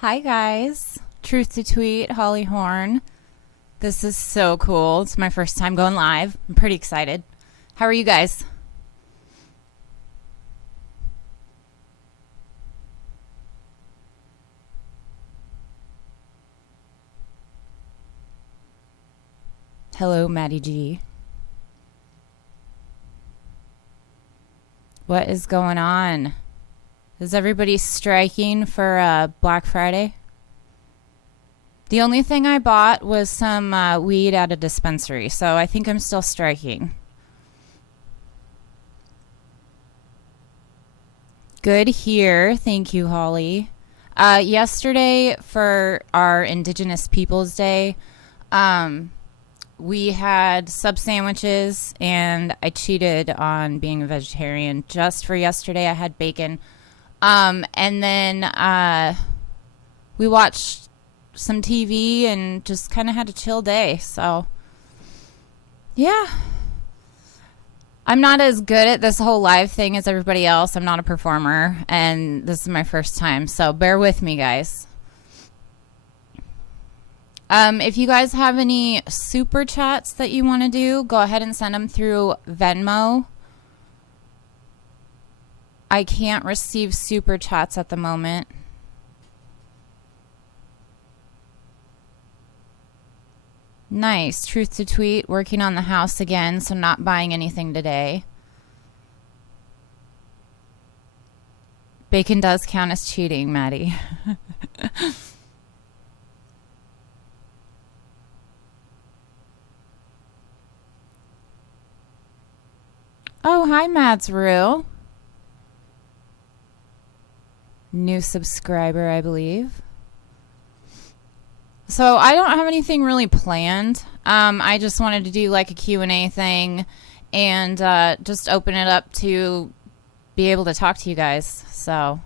Hi guys, Truth to Tweet, Holly Horn. This is so cool. It's my first time going live. I'm pretty excited. How are you guys? Hello, Maddie G. What is going on? Is everybody striking for Black Friday? The only thing I bought was some weed at a dispensary, so I think I'm still striking. Good here. Thank you, Holly. Yesterday, for our Indigenous Peoples Day, we had sub sandwiches, and I cheated on being a vegetarian just for yesterday. I had bacon. And then we watched some TV and just kind of had a chill day. So, yeah. I'm not as good at this whole live thing as everybody else. I'm not a performer, and this is my first time. So, bear with me, guys. If you guys have any super chats that you want to do, go ahead and send them through Venmo. I can't receive super chats at the moment. Nice. Truth to Tweet, working on the house again, so not buying anything today. Bacon does count as cheating, Maddie. Oh, hi, Mads Rue. New subscriber, I believe. So I don't have anything really planned. I just wanted to do like a Q&A thing and just open it up to be able to talk to you guys. So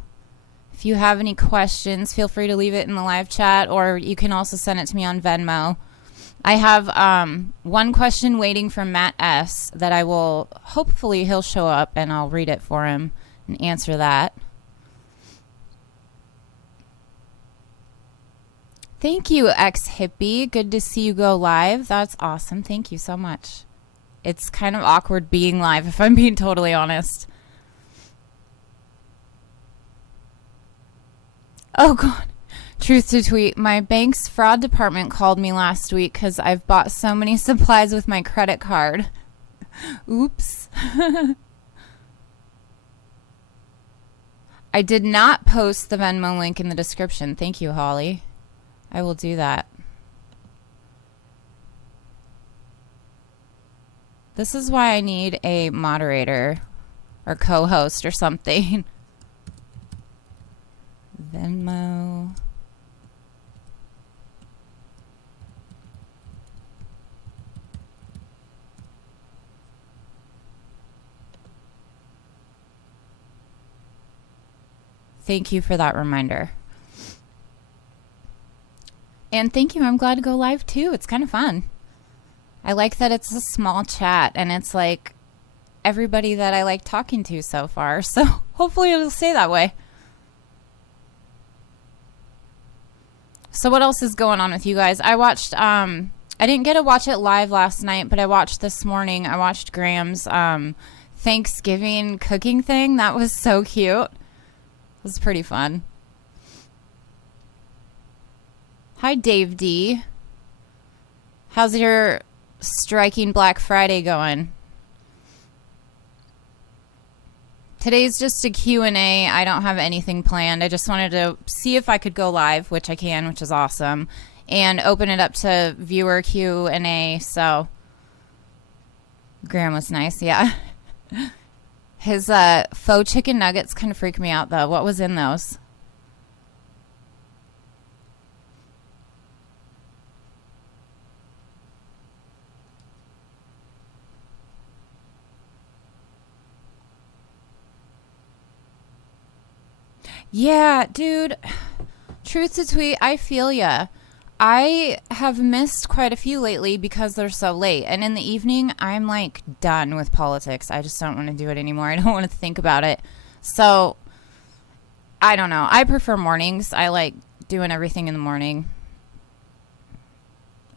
if you have any questions, feel free to leave it in the live chat, or you can also send it to me on Venmo. I have one question waiting from Matt S. that I will, hopefully he'll show up and I'll read it for him and answer that. Thank you, ex-hippie. Good to see you go live. That's awesome. Thank you so much. It's kind of awkward being live, if I'm being totally honest. Oh, God. Truth to Tweet. My bank's fraud department called me last week because I've bought so many supplies with my credit card. Oops. I did not post the Venmo link in the description. Thank you, Holly. I will do that. This is why I need a moderator or co-host or something. Venmo. Thank you for that reminder. And thank you. I'm glad to go live too. It's kind of fun. I like that it's a small chat and it's like everybody that I like talking to so far. So hopefully it'll stay that way. So what else is going on with you guys? I watched, I didn't get to watch it live last night, but I watched this morning. I watched Graham's Thanksgiving cooking thing. That was so cute. It was pretty fun. Hi, Dave D. How's your striking Black Friday going? Today's just a Q&A. I don't have anything planned. I just wanted to see if I could go live, which I can, which is awesome, and open it up to viewer Q&A. So, Graham was nice, yeah. His faux chicken nuggets kind of freak me out, though. What was in those? Yeah, dude. Truth to Tweet, I feel ya. I have missed quite a few lately because they're so late. And in the evening, I'm like done with politics. I just don't want to do it anymore. I don't want to think about it. So, I don't know. I prefer mornings. I like doing everything in the morning.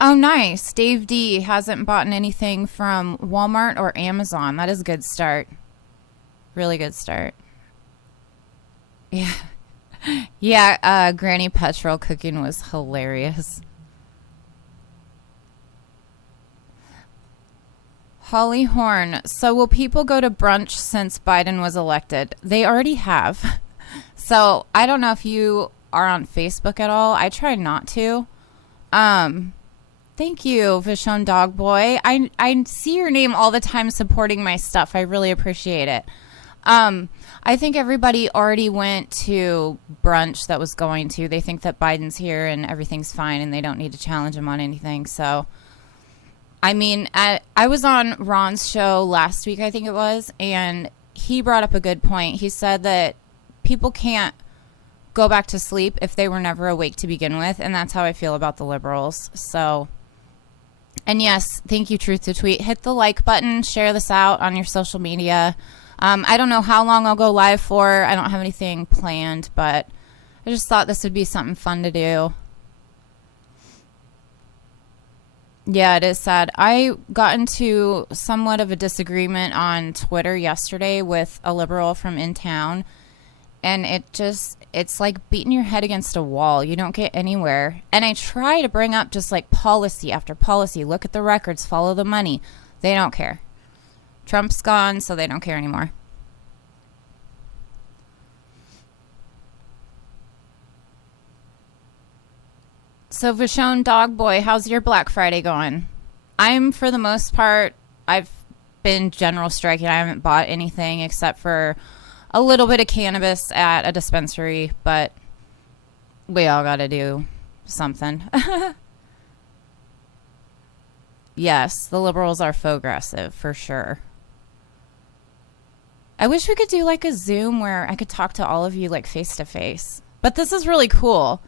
Oh, nice. Dave D hasn't bought anything from Walmart or Amazon. That is a good start. Really good start. Yeah. Yeah, Granny Petrol cooking was hilarious. Holly Horn. So will people go to brunch since Biden was elected? They already have. So I don't know if you are on Facebook at all. I try not to. Thank you, Vishon Dog Boy. I see your name all the time supporting my stuff. I really appreciate it. I think everybody already went to brunch that was going to. They think that Biden's here and everything's fine and they don't need to challenge him on anything. So, I mean, I was on Ron's show last week, I think it was, and he brought up a good point. He said that people can't go back to sleep if they were never awake to begin with, and that's how I feel about the liberals. So, and yes, thank you, Truth to Tweet. Hit the like button, share this out on your social media. I don't know how long I'll go live for. I don't have anything planned, but I just thought this would be something fun to do. Yeah, it is sad. I got into somewhat of a disagreement on Twitter yesterday with a liberal from in town, and it's like beating your head against a wall. You don't get anywhere. And I try to bring up just like policy after policy. Look at the records, follow the money. They don't care. Trump's gone, so they don't care anymore. So Vashon Dog Boy, how's your Black Friday going? I'm, for the most part, I've been general striking. I haven't bought anything except for a little bit of cannabis at a dispensary, but we all got to do something. Yes, the liberals are faux aggressive, for sure. I wish we could do like a Zoom where I could talk to all of you like face to face. But this is really cool.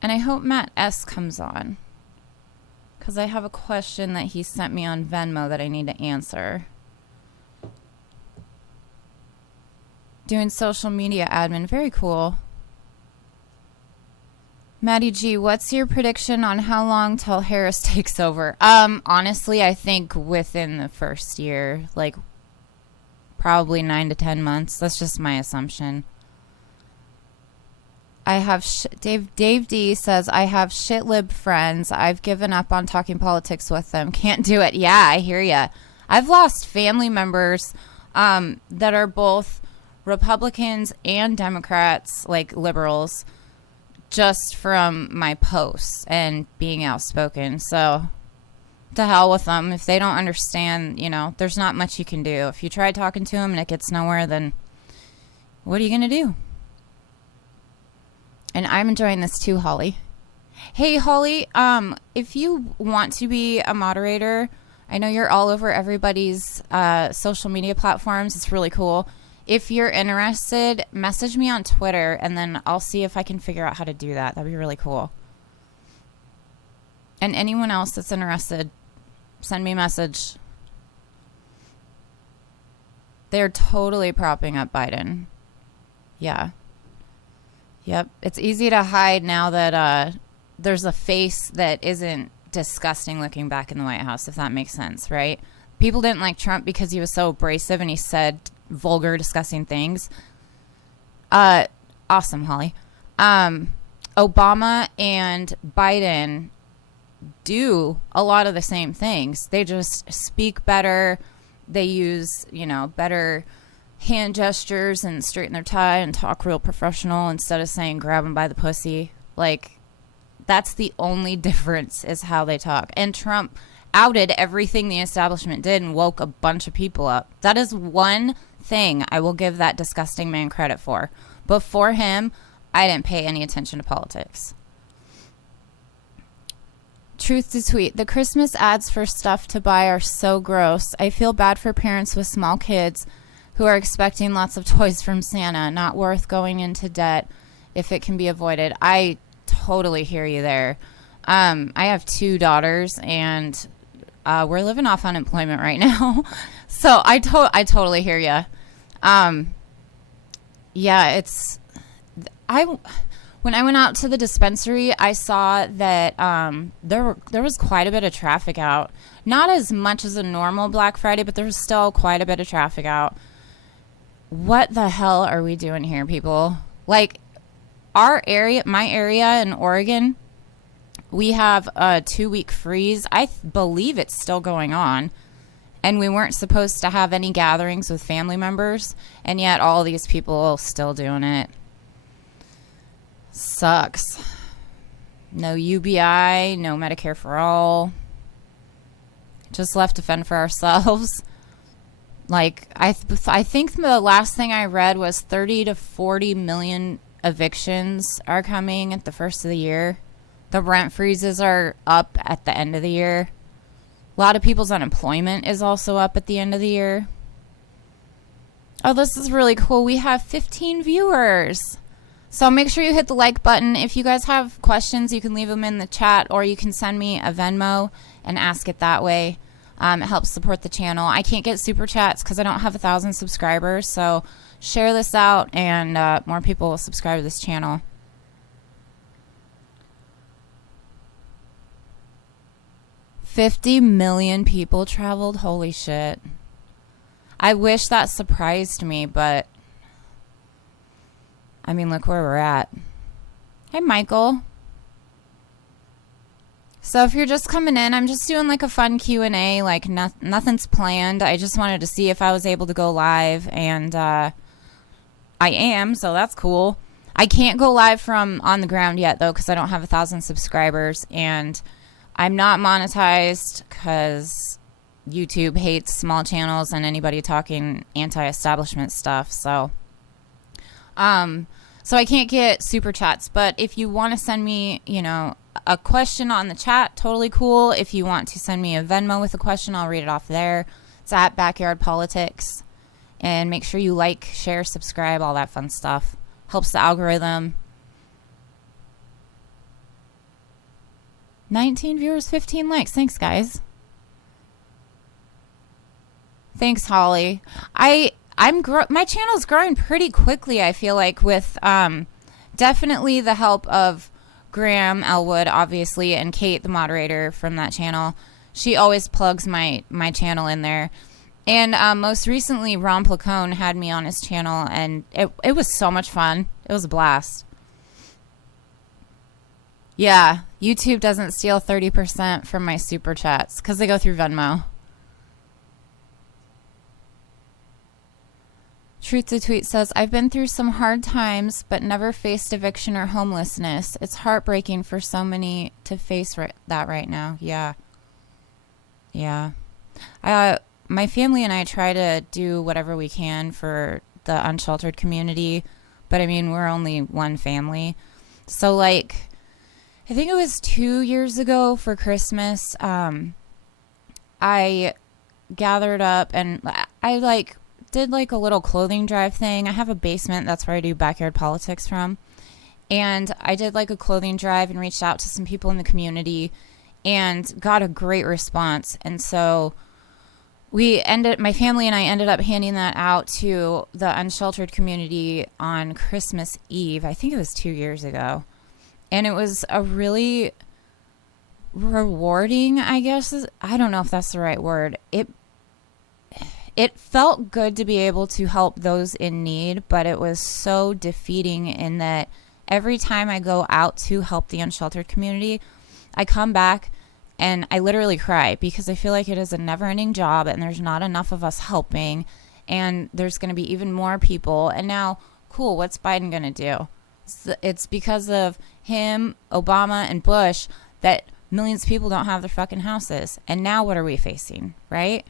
And I hope Matt S. comes on, because I have a question that he sent me on Venmo that I need to answer. Doing social media admin. Very cool. Maddie G, what's your prediction on how long till Harris takes over? Honestly, I think within the first year, like probably 9 to 10 months. That's just my assumption. I have Dave D says I have shitlib friends. I've given up on talking politics with them. Can't do it. Yeah, I hear ya. I've lost family members that are both Republicans and Democrats, like liberals, just from my posts and being outspoken. So to hell with them. If they don't understand, you know, there's not much you can do. If you try talking to them and it gets nowhere, then what are you going to do? And I'm enjoying this too, Holly. Hey, Holly, if you want to be a moderator, I know you're all over everybody's social media platforms. It's really cool. If you're interested, message me on Twitter, and then I'll see if I can figure out how to do that. That'd be really cool. And anyone else that's interested, send me a message. They're totally propping up Biden. Yeah. Yep. It's easy to hide now that there's a face that isn't disgusting looking back in the White House, if that makes sense, right? People didn't like Trump because he was so abrasive and he said vulgar, disgusting things. Awesome, Holly. Obama and Biden do a lot of the same things. They just speak better. They use, better hand gestures and straighten their tie and talk real professional instead of saying grab them by the pussy. Like, that's the only difference is how they talk. And Trump outed everything the establishment did and woke a bunch of people up. That is one thing I will give that disgusting man credit for. Before him, I didn't pay any attention to politics. Truth to tweet. The Christmas ads for stuff to buy are so gross. I feel bad for parents with small kids who are expecting lots of toys from Santa. Not worth going into debt if it can be avoided. I totally hear you there. I have 2 daughters, and we're living off unemployment right now. So I totally hear you. Yeah, when I went out to the dispensary, I saw that there was quite a bit of traffic out. Not as much as a normal Black Friday, but there was still quite a bit of traffic out. What the hell are we doing here, people? Like, my area in Oregon, we have a 2-week freeze. I believe it's still going on. And we weren't supposed to have any gatherings with family members. And yet all these people are still doing it. Sucks. No UBI, no Medicare for all. Just left to fend for ourselves. Like, I think the last thing I read was 30 to 40 million evictions are coming at the first of the year. The rent freezes are up at the end of the year. A lot of people's unemployment is also up at the end of the year. Oh, this is really cool. We have 15 viewers. So make sure you hit the like button. If you guys have questions, you can leave them in the chat, or you can send me a Venmo and ask it that way. It helps support the channel. I can't get super chats because I don't have 1,000 subscribers. So share this out, and more people will subscribe to this channel. $50 million people traveled. Holy shit. I wish that surprised me, but I mean, look where we're at. Hey, Michael. So if you're just coming in, I'm just doing like a fun Q&A. Like nothing's planned. I just wanted to see if I was able to go live, and I am, so that's cool. I can't go live from on the ground yet, though, because I don't have 1,000 subscribers, and I'm not monetized because YouTube hates small channels and anybody talking anti-establishment stuff. So I can't get super chats. But if you want to send me, a question on the chat, totally cool. If you want to send me a Venmo with a question, I'll read it off there. It's at Backyard Politix. And make sure you like, share, subscribe, all that fun stuff. Helps the algorithm. 19 viewers, 15 likes. Thanks, guys. Thanks, Holly. My channel's growing pretty quickly, I feel like, with definitely the help of Graham Elwood, obviously, and Kate, the moderator from that channel. She always plugs my channel in there. And most recently, Ron Placone had me on his channel, and it was so much fun. It was a blast. Yeah, YouTube doesn't steal 30% from my super chats because they go through Venmo. Truth to Tweet says, I've been through some hard times, but never faced eviction or homelessness. It's heartbreaking for so many to face that right now. Yeah. Yeah. My family and I try to do whatever we can for the unsheltered community, but I mean, we're only one family. So, like, I think it was 2 years ago for Christmas, I gathered up and I did a little clothing drive thing. I have a basement. That's where I do Backyard Politix from. And I did a clothing drive and reached out to some people in the community and got a great response. And so my family and I ended up handing that out to the unsheltered community on Christmas Eve. I think it was 2 years ago. And it was a really rewarding, I guess. I don't know if that's the right word. It felt good to be able to help those in need, but it was so defeating in that every time I go out to help the unsheltered community, I come back and I literally cry because I feel like it is a never-ending job and there's not enough of us helping, and there's going to be even more people. And now, cool, what's Biden going to do? It's because of him, Obama, and Bush that millions of people don't have their fucking houses. And now what are we facing, right?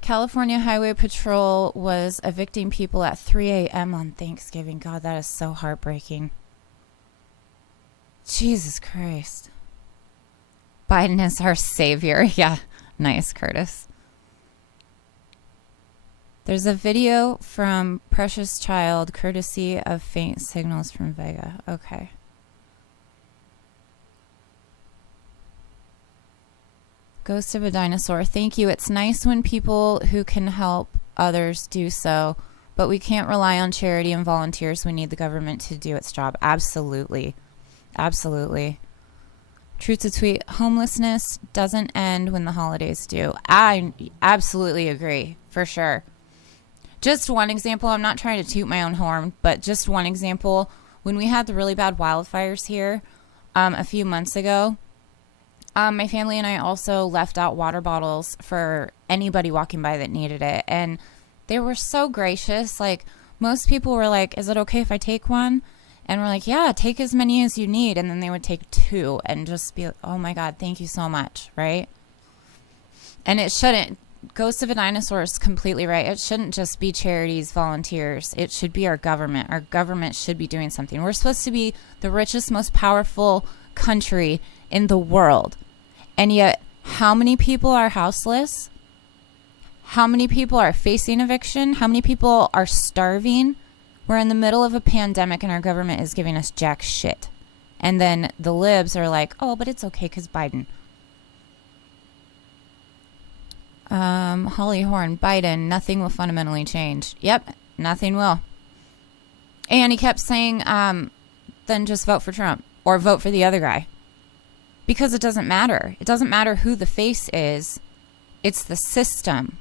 California Highway Patrol was evicting people at 3 a.m. on Thanksgiving. God, that is so heartbreaking. Jesus Christ. Biden is our savior. Yeah, nice, Curtis. There's a video from Precious Child, courtesy of Faint Signals from Vega. Okay. Ghost of a dinosaur. Thank you. It's nice when people who can help others do so, but we can't rely on charity and volunteers. We need the government to do its job. Absolutely. Absolutely. Truth to tweet, homelessness doesn't end when the holidays do. I absolutely agree, for sure. Just one example, I'm not trying to toot my own horn, but just one example. When we had the really bad wildfires here a few months ago, my family and I also left out water bottles for anybody walking by that needed it. And they were so gracious. Like, most people were like, is it okay if I take one? And we're like, yeah, take as many as you need. And then they would take 2 and just be, oh my God, thank you so much, right? And it shouldn't. Ghost of a Dinosaur is completely right. It shouldn't just be charities, volunteers. It should be our government. Our government should be doing something. We're supposed to be the richest, most powerful country in the world. And yet, how many people are houseless? How many people are facing eviction? How many people are starving? We're in the middle of a pandemic and our government is giving us jack shit. And then the libs are like, oh, but it's okay because Biden. Holly Horn, Biden, nothing will fundamentally change. Yep, nothing will. And he kept saying, then just vote for Trump or vote for the other guy. Because it doesn't matter. It doesn't matter who the face is. It's the system.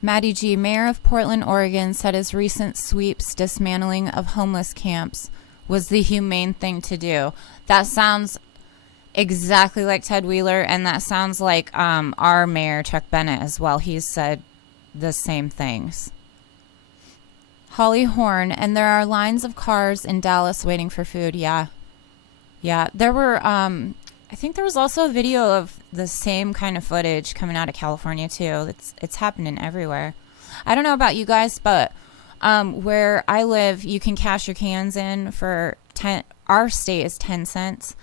Maddie G., mayor of Portland, Oregon, said his recent sweeps dismantling of homeless camps was the humane thing to do. That sounds exactly like Ted Wheeler, and that sounds like our mayor, Chuck Bennett, as well. He's said the same things. Holly Horn, and there are lines of cars in Dallas waiting for food. Yeah. There were, I think there was also a video of the same kind of footage coming out of California, too. It's happening everywhere. I don't know about you guys, but where I live, you can cash your cans in for 10, our state is 10 cents.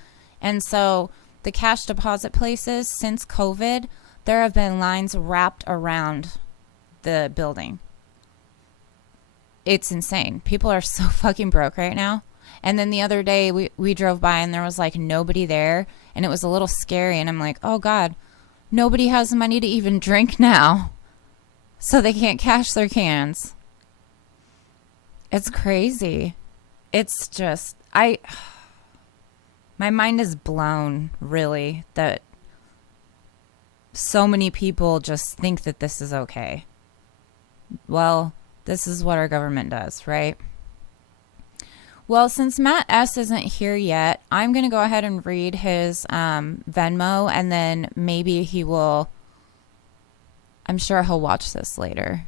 And so the cash deposit places, since COVID, there have been lines wrapped around the building. It's insane. People are so fucking broke right now. And then the other day we drove by and there was like nobody there. And it was a little scary. And I'm like, oh God, nobody has money to even drink now. So they can't cash their cans. It's crazy. It's just, my mind is blown, really, that so many people just think that this is okay. Well, this is what our government does, right? Well, since Matt S. isn't here yet, I'm going to go ahead and read his Venmo, and then maybe he will, I'm sure he'll watch this later.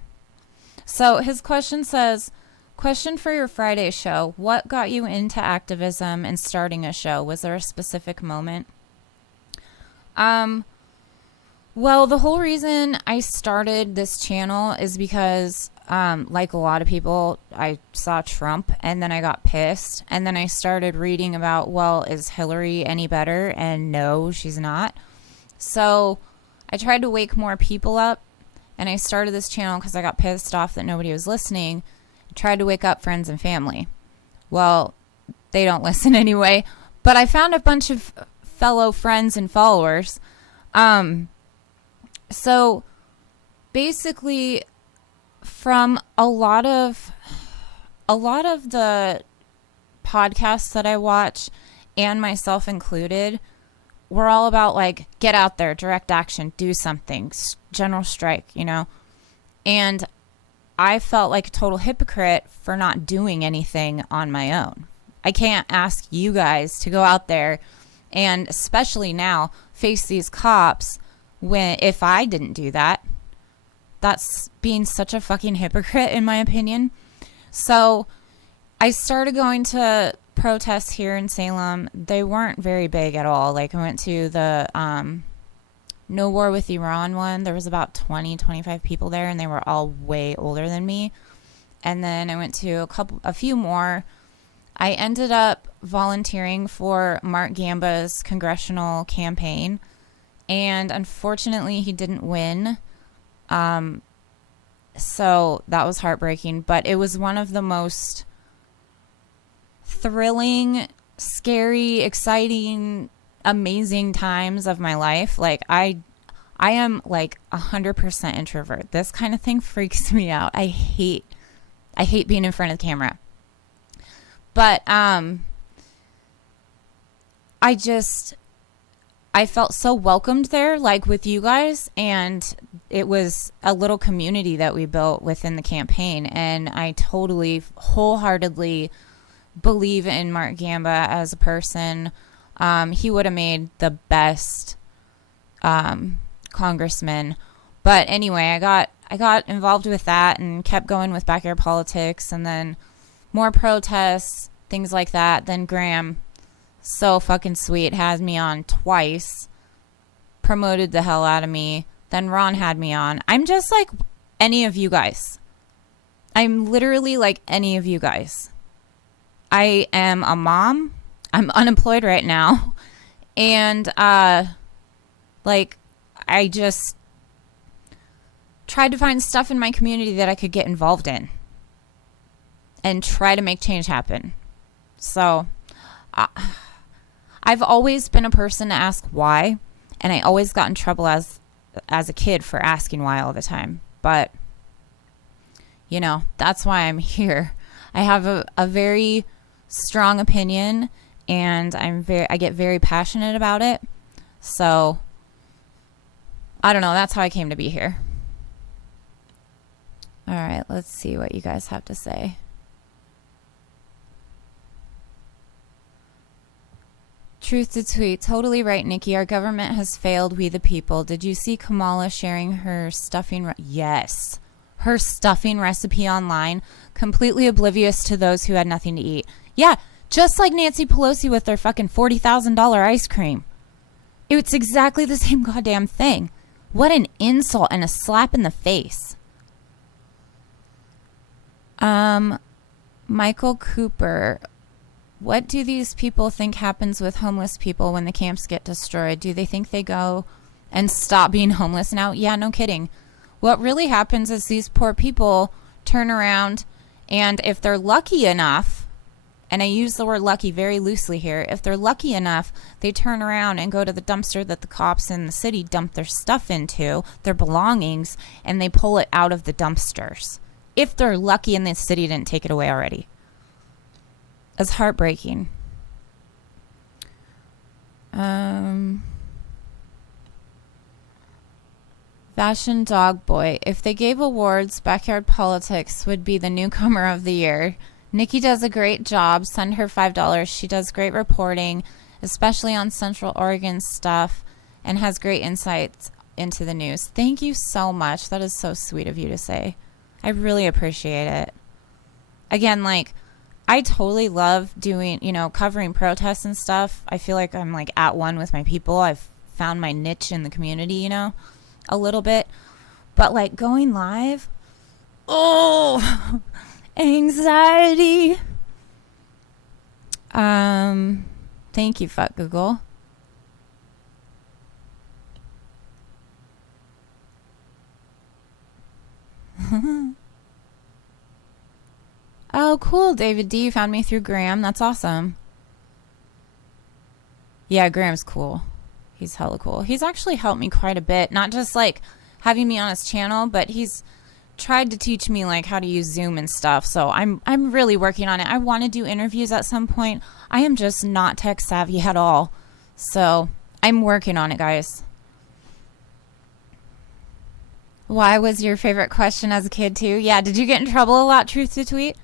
So his question says, question for your Friday show. What got you into activism and starting a show? Was there a specific moment? Well, the whole reason I started this channel is because, like a lot of people, I saw Trump and then I got pissed. And then I started reading about, well, is Hillary any better? And no, she's not. So I tried to wake more people up. And I started this channel because I got pissed off that nobody was listening. Tried to wake up friends and family. Well, they don't listen anyway, but I found a bunch of fellow friends and followers. So basically from a lot of the podcasts that I watch, and myself included, we're all about like, get out there, direct action, do something, general strike, you know? And I felt like a total hypocrite for not doing anything on my own. I can't ask you guys to go out there and, especially now, face these cops if I didn't do that. That's being such a fucking hypocrite, in my opinion. So I started going to protests here in Salem. They weren't very big at all. Like, I went to the No War with Iran one. There was about 20, 25 people there, and they were all way older than me. And then I went to a few more. I ended up volunteering for Mark Gamba's congressional campaign, and unfortunately he didn't win. So that was heartbreaking, but it was one of the most thrilling, scary, exciting, amazing times of my life. Like I am like 100% introvert. This kind of thing freaks me out. I hate being in front of the camera. But I felt so welcomed there, like with you guys, and it was a little community that we built within the campaign, and I totally, wholeheartedly believe in Mark Gamba as a person. He would have made the best congressman. But anyway, I got involved with that and kept going with Backyard Politix, and then more protests, things like that. Then Graham, so fucking sweet, has me on twice, promoted the hell out of me. Then Ron had me on. I'm just like any of you guys. I'm literally like any of you guys. I am a mom. I'm unemployed right now. And like I just tried to find stuff in my community that I could get involved in and try to make change happen. So I've always been a person to ask why, and I always got in trouble as a kid for asking why all the time. But, you know, that's why I'm here. I have a very strong opinion, and I get very passionate about it. So, I don't know. That's how I came to be here. All right, let's see what you guys have to say. Truth to tweet. Totally right, Niki. Our government has failed we the people. Did you see Kamala sharing her stuffing? Yes. Her stuffing recipe online. Completely oblivious to those who had nothing to eat. Yeah, just like Nancy Pelosi with their fucking $40,000 ice cream. It's exactly the same goddamn thing. What an insult and a slap in the face. Michael Cooper. What do these people think happens with homeless people when the camps get destroyed? Do they think they go and stop being homeless now? Yeah, no kidding. What really happens is these poor people turn around, and if they're lucky enough, and I use the word lucky very loosely here, if they're lucky enough, they turn around and go to the dumpster that the cops in the city dump their stuff into, their belongings, and they pull it out of the dumpsters. If they're lucky and the city didn't take it away already. It's heartbreaking. Fashion Dog Boy. If they gave awards, Backyard Politix would be the newcomer of the year. Niki does a great job. Send her $5. She does great reporting, especially on Central Oregon stuff, and has great insights into the news. Thank you so much. That is so sweet of you to say. I really appreciate it. Again, like, I totally love doing, covering protests and stuff. I feel like I'm like at one with my people. I've found my niche in the community, a little bit. But like going live, oh, anxiety. Thank you, fuck Google. Oh, cool, David D. You found me through Graham. That's awesome. Yeah, Graham's cool. He's hella cool. He's actually helped me quite a bit. Not just, like, having me on his channel, but he's tried to teach me, like, how to use Zoom and stuff. So I'm really working on it. I want to do interviews at some point. I am just not tech savvy at all. So I'm working on it, guys. Why was your favorite question as a kid, too? Yeah, did you get in trouble a lot, Truth to Tweet?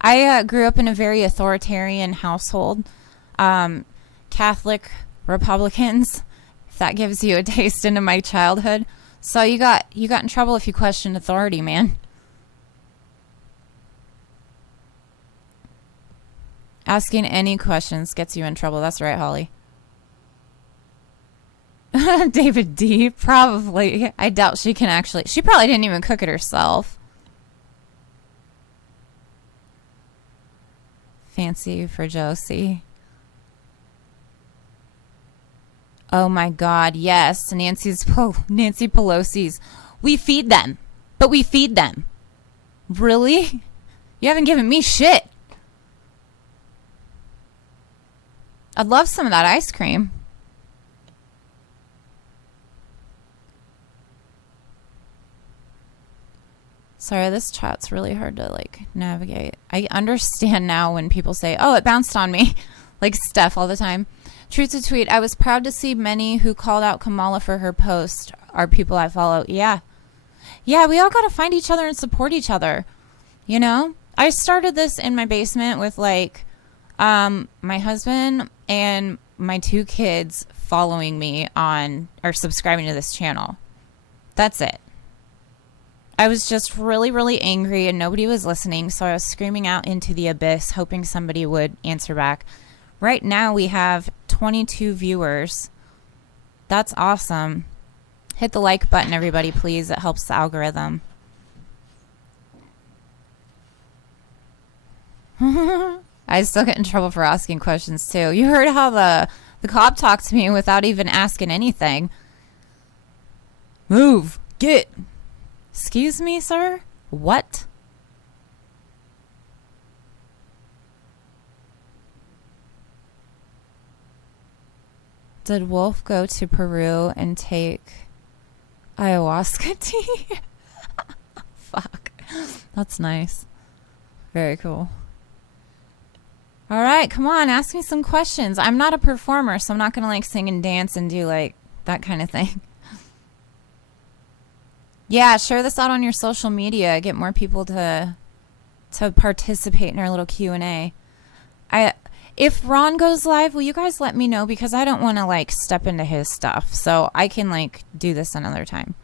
I grew up in a very authoritarian household. Catholic Republicans, if that gives you a taste into my childhood. So you got in trouble if you questioned authority, man. Asking any questions gets you in trouble. That's right, Holly. David D. Probably. I doubt she can actually. She probably didn't even cook it herself. Fancy for Josie. Oh my God, yes. Nancy Pelosi's. We feed them. But we feed them. Really? You haven't given me shit. I'd love some of that ice cream. Sorry, this chat's really hard to like navigate. I understand now when people say, "Oh, it bounced on me," like Steph all the time. Truth to tweet, I was proud to see many who called out Kamala for her post are people I follow. Yeah. Yeah, we all got to find each other and support each other. You know? I started this in my basement with like my husband and my 2 kids following me on or subscribing to this channel. That's it. I was just really, really angry and nobody was listening, so I was screaming out into the abyss, hoping somebody would answer back. Right now we have 22 viewers. That's awesome. Hit the like button, everybody, please. It helps the algorithm. I still get in trouble for asking questions, too. You heard how the cop talked to me without even asking anything. Move. Get. Excuse me, sir? What? Did Wolf go to Peru and take ayahuasca tea? Fuck. That's nice. Very cool. All right, come on, ask me some questions. I'm not a performer, so I'm not going to like sing and dance and do like that kind of thing. Yeah, share this out on your social media. Get more people to participate in our little Q&A. If Ron goes live, will you guys let me know? Because I don't want to like step into his stuff. So I can like do this another time.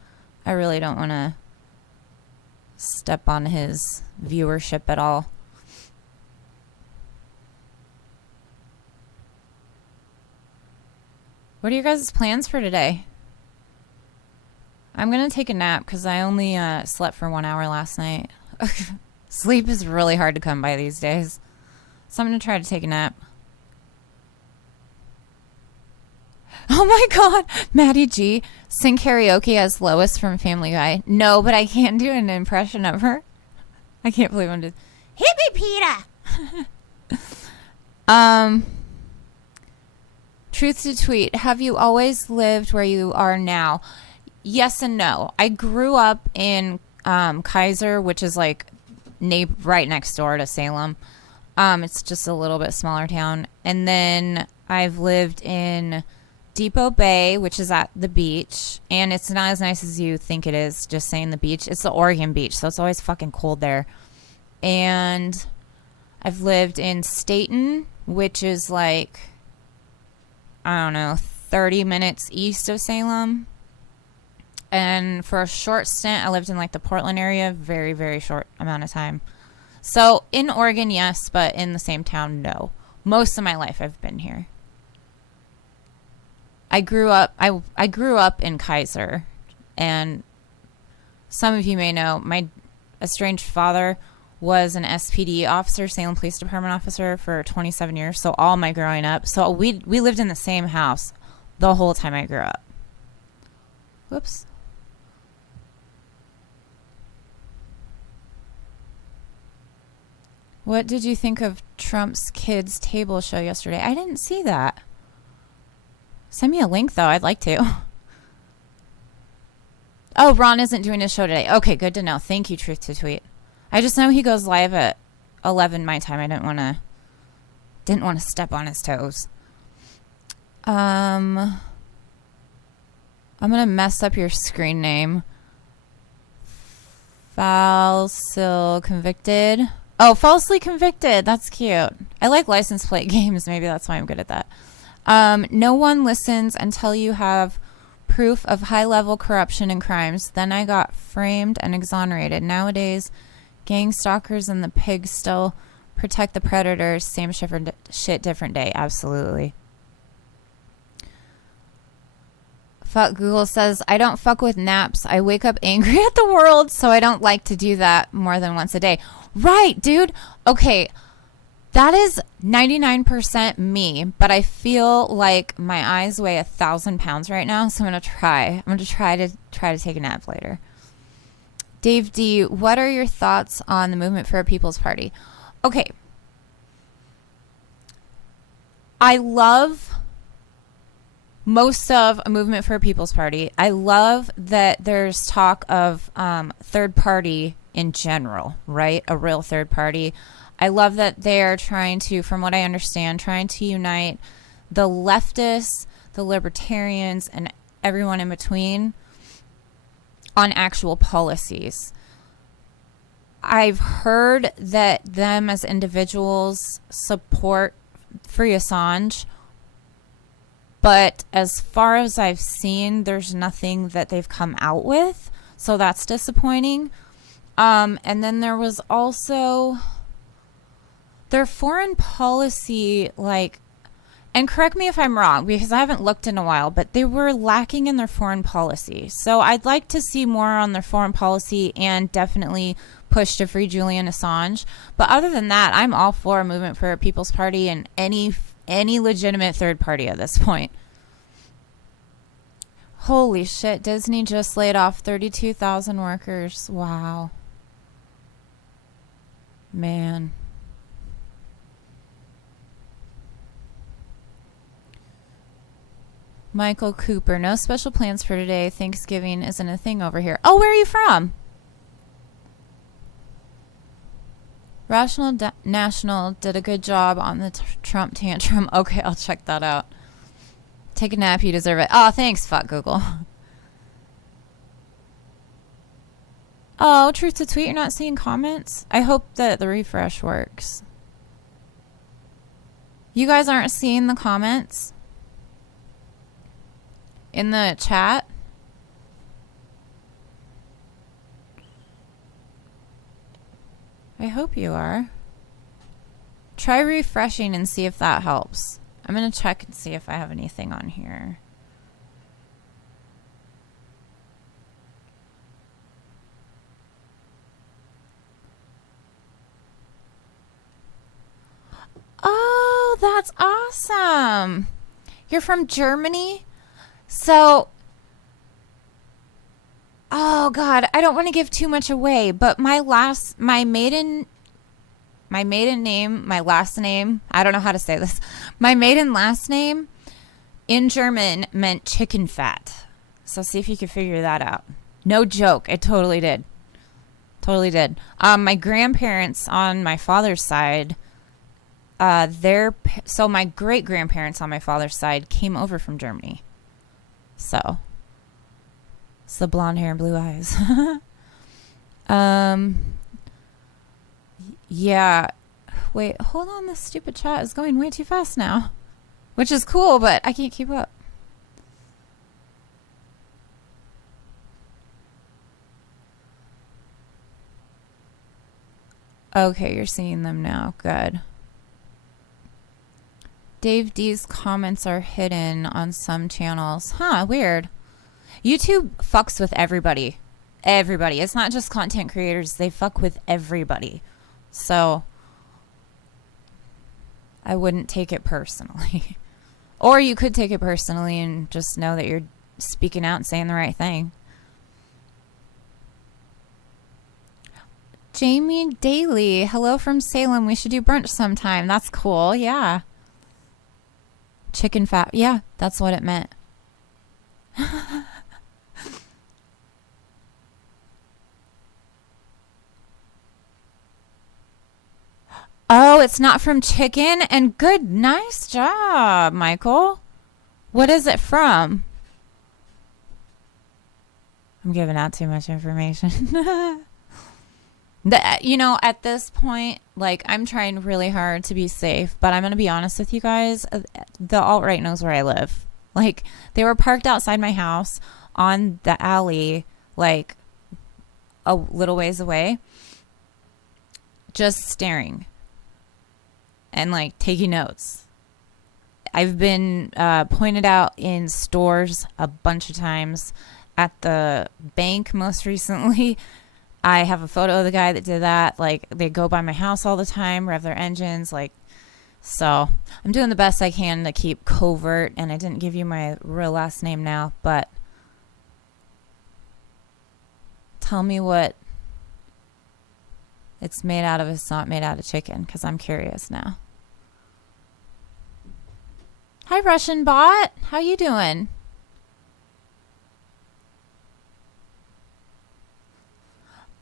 I really don't want to step on his viewership at all. What are your guys' plans for today? I'm going to take a nap because I only slept for 1 hour last night. Sleep is really hard to come by these days. So I'm going to try to take a nap. Oh my God, Maddie G, sing karaoke as Lois from Family Guy. No, but I can't do an impression of her. I can't believe I'm just... Hit me, Peter! Truth to tweet, have you always lived where you are now? Yes and no. I grew up in Kaiser, which is like right next door to Salem. It's just a little bit smaller town. And then I've lived in Depot Bay, which is at the beach. And it's not as nice as you think it is, just saying the beach. It's the Oregon beach, so it's always fucking cold there. And I've lived in Staten, which is like, I don't know, 30 minutes east of Salem. And for a short stint, I lived in like the Portland area, very, very short amount of time. So in Oregon, yes, but in the same town, no. Most of my life I've been here. I grew up in Kaiser, and some of you may know my estranged father was an SPD officer, Salem Police Department officer for 27 years. So all my growing up, so we lived in the same house the whole time I grew up. Whoops. What did you think of Trump's kids' table show yesterday? I didn't see that. Send me a link, though. I'd like to. Oh, Ron isn't doing his show today. Okay, good to know. Thank you, Truth to Tweet. I just know he goes live at 11 my time. I didn't want to step on his toes. I'm going to mess up your screen name. Falsely convicted. Oh, falsely convicted. That's cute. I like license plate games. Maybe that's why I'm good at that. No one listens until you have proof of high-level corruption and crimes. Then I got framed and exonerated. Nowadays, gang stalkers and the pigs still protect the predators. Same shit, different day. Absolutely. Fuck Google says, I don't fuck with naps. I wake up angry at the world, so I don't like to do that more than once a day. Right, dude. Okay, that is 99% me, but I feel like my eyes weigh 1,000 pounds right now, so I'm gonna try. I'm gonna try to take a nap later. Dave D, what are your thoughts on the movement for a People's Party? Okay, I love most of a movement for a People's Party. I love that there's talk of third party in general, right? A real third party. I love that they're trying to, from what I understand, trying to unite the leftists, the libertarians, and everyone in between on actual policies. I've heard that them as individuals support free Assange, but as far as I've seen, there's nothing that they've come out with, so that's disappointing. And then there was also their foreign policy, like, and correct me if I'm wrong because I haven't looked in a while, but they were lacking in their foreign policy. So I'd like to see more on their foreign policy and definitely push to free Julian Assange. But other than that, I'm all for a movement for a People's Party and any legitimate third party at this point. Holy shit, Disney just laid off 32,000 workers. Wow. Man. Michael Cooper, no special plans for today. Thanksgiving isn't a thing over here. Oh, where are you from? Rational National did a good job on the Trump tantrum. Okay, I'll check that out. Take a nap, you deserve it. Oh, thanks, fuck Google. Oh, truth to tweet, you're not seeing comments? I hope that the refresh works. You guys aren't seeing the comments in the chat? I hope you are. Try refreshing and see if that helps. I'm going to check and see if I have anything on here. Oh, that's awesome. You're from Germany? So, oh God, I don't want to give too much away, but my maiden name, my last name, I don't know how to say this. My maiden last name in German meant chicken fat. So see if you can figure that out. No joke. It totally did. Totally did. My grandparents on my father's side, so my great grandparents on my father's side came over from Germany. So it's the blonde hair and blue eyes. Yeah. Wait, hold on. This stupid chat is going way too fast now. Which is cool, but I can't keep up. Okay, you're seeing them now. Good. Dave D's comments are hidden on some channels. Huh, weird. YouTube fucks with everybody. Everybody. It's not just content creators. They fuck with everybody. So I wouldn't take it personally. Or you could take it personally and just know that you're speaking out and saying the right thing. Jamie Daly, hello from Salem. We should do brunch sometime. That's cool. Yeah. Chicken fat. Yeah, that's what it meant. Oh, it's not from chicken? And good, nice job, Michael. What is it from? I'm giving out too much information. You know, at this point, like, I'm trying really hard to be safe, but I'm going to be honest with you guys. The alt-right knows where I live. Like, they were parked outside my house on the alley, like, a little ways away, just staring and, like, taking notes. I've been pointed out in stores a bunch of times, at the bank most recently. I have a photo of the guy that did that. Like, they go by my house all the time, rev their engines, like, so I'm doing the best I can to keep covert, and I didn't give you my real last name now, but tell me what it's made out of. It's not made out of chicken, because I'm curious now. Hi, Russian bot. How you doing?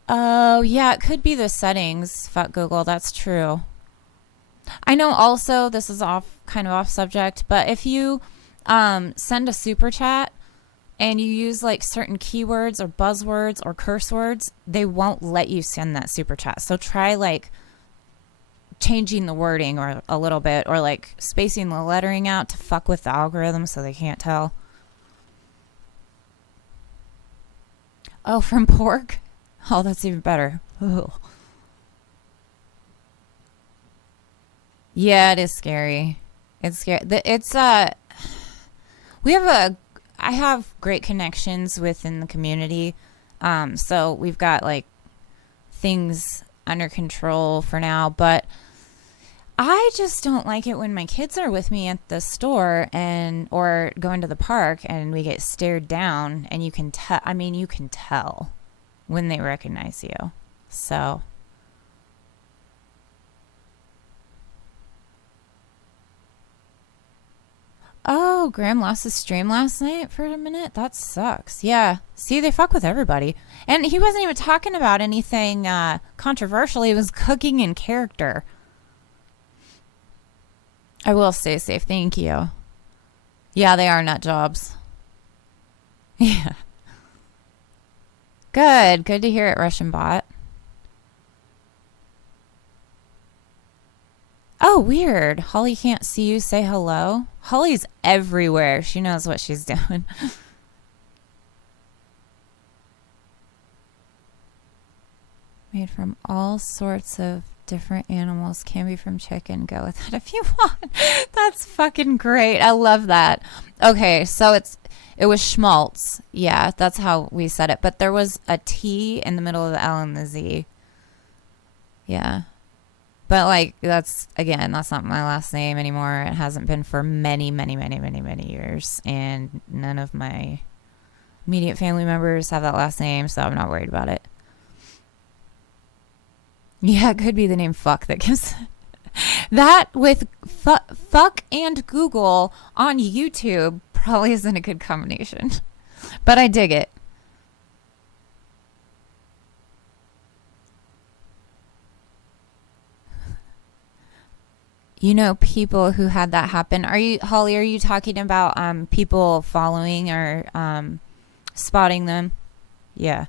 Oh, yeah, it could be the settings. Fuck Google, that's true. I know also this is kind of off subject, but if you send a super chat and you use like certain keywords or buzzwords or curse words, they won't let you send that super chat. So try like changing the wording or a little bit, or like spacing the lettering out to fuck with the algorithm so they can't tell. Oh, from pork? Oh, that's even better. Ugh. Yeah, it is scary. It's scary. We have I have great connections within the community. So we've got like things under control for now, but I just don't like it when my kids are with me at the store or going to the park and we get stared down, and you can tell. I mean, you can tell when they recognize you. So, oh, Graham lost his stream last night for a minute. That sucks. Yeah. See, they fuck with everybody, and he wasn't even talking about anything controversial. He was cooking in character. I will stay safe. Thank you. Yeah, they are nut jobs. Yeah. Good. Good to hear it, Russian bot. Oh, weird. Holly can't see you say hello. Holly's everywhere. She knows what she's doing. Made from all sorts of different animals. Can be from chicken. Go with that if you want. That's fucking great. I love that. Okay, so it was schmaltz. Yeah, that's how we said it. But there was a T in the middle of the L and the Z. Yeah. But like that's not my last name anymore. It hasn't been for many, many, many, many, many years. And none of my immediate family members have that last name, so I'm not worried about it. Yeah, it could be the name fuck that gives that with fuck and Google on YouTube probably isn't a good combination. But I dig it. You know people who had that happen. Holly, are you talking about people following or spotting them? Yeah.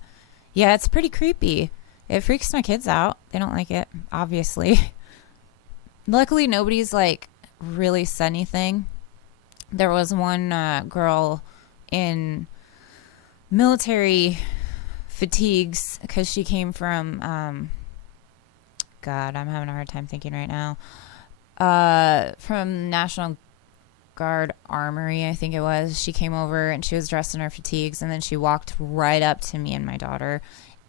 Yeah, it's pretty creepy. It freaks my kids out. They don't like it, obviously. Luckily, nobody's like really said anything. There was one girl in military fatigues because she came from, God, I'm having a hard time thinking right now. From National Guard Armory, I think it was. She came over and she was dressed in her fatigues, and then she walked right up to me and my daughter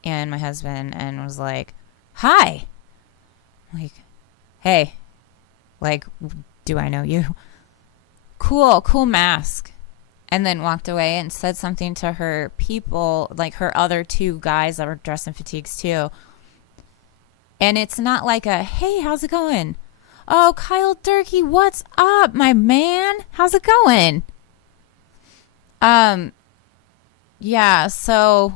and my husband and was like, hi. Like, hey, like, do I know you? Cool mask. And then walked away and said something to her people, like her other two guys that were dressed in fatigues too. And it's not like a, hey, how's it going? Oh, Kyle Durkee, what's up, my man? How's it going? Yeah, so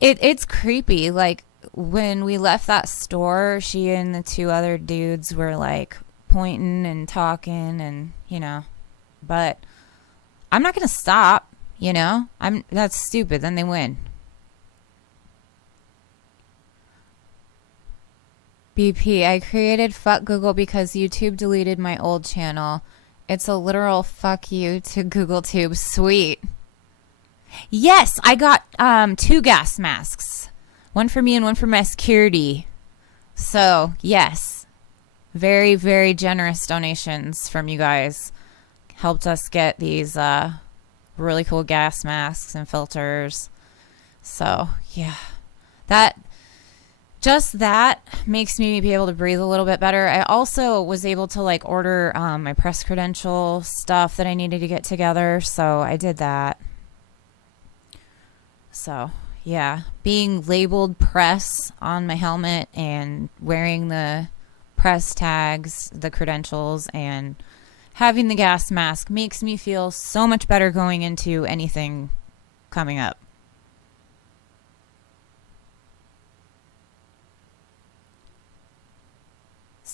it's creepy. Like when we left that store, she and the two other dudes were like pointing and talking and, but I'm not going to stop, that's stupid. Then they win. BP, I created fuck Google because YouTube deleted my old channel. It's a literal fuck you to Google Tube. Sweet. Yes, I got 2 gas masks. One for me and one for my security. So, yes. Very, very generous donations from you guys. Helped us get these really cool gas masks and filters. So, yeah. Just that makes me be able to breathe a little bit better. I also was able to like order my press credential stuff that I needed to get together. So I did that. So yeah, being labeled press on my helmet and wearing the press tags, the credentials, and having the gas mask makes me feel so much better going into anything coming up.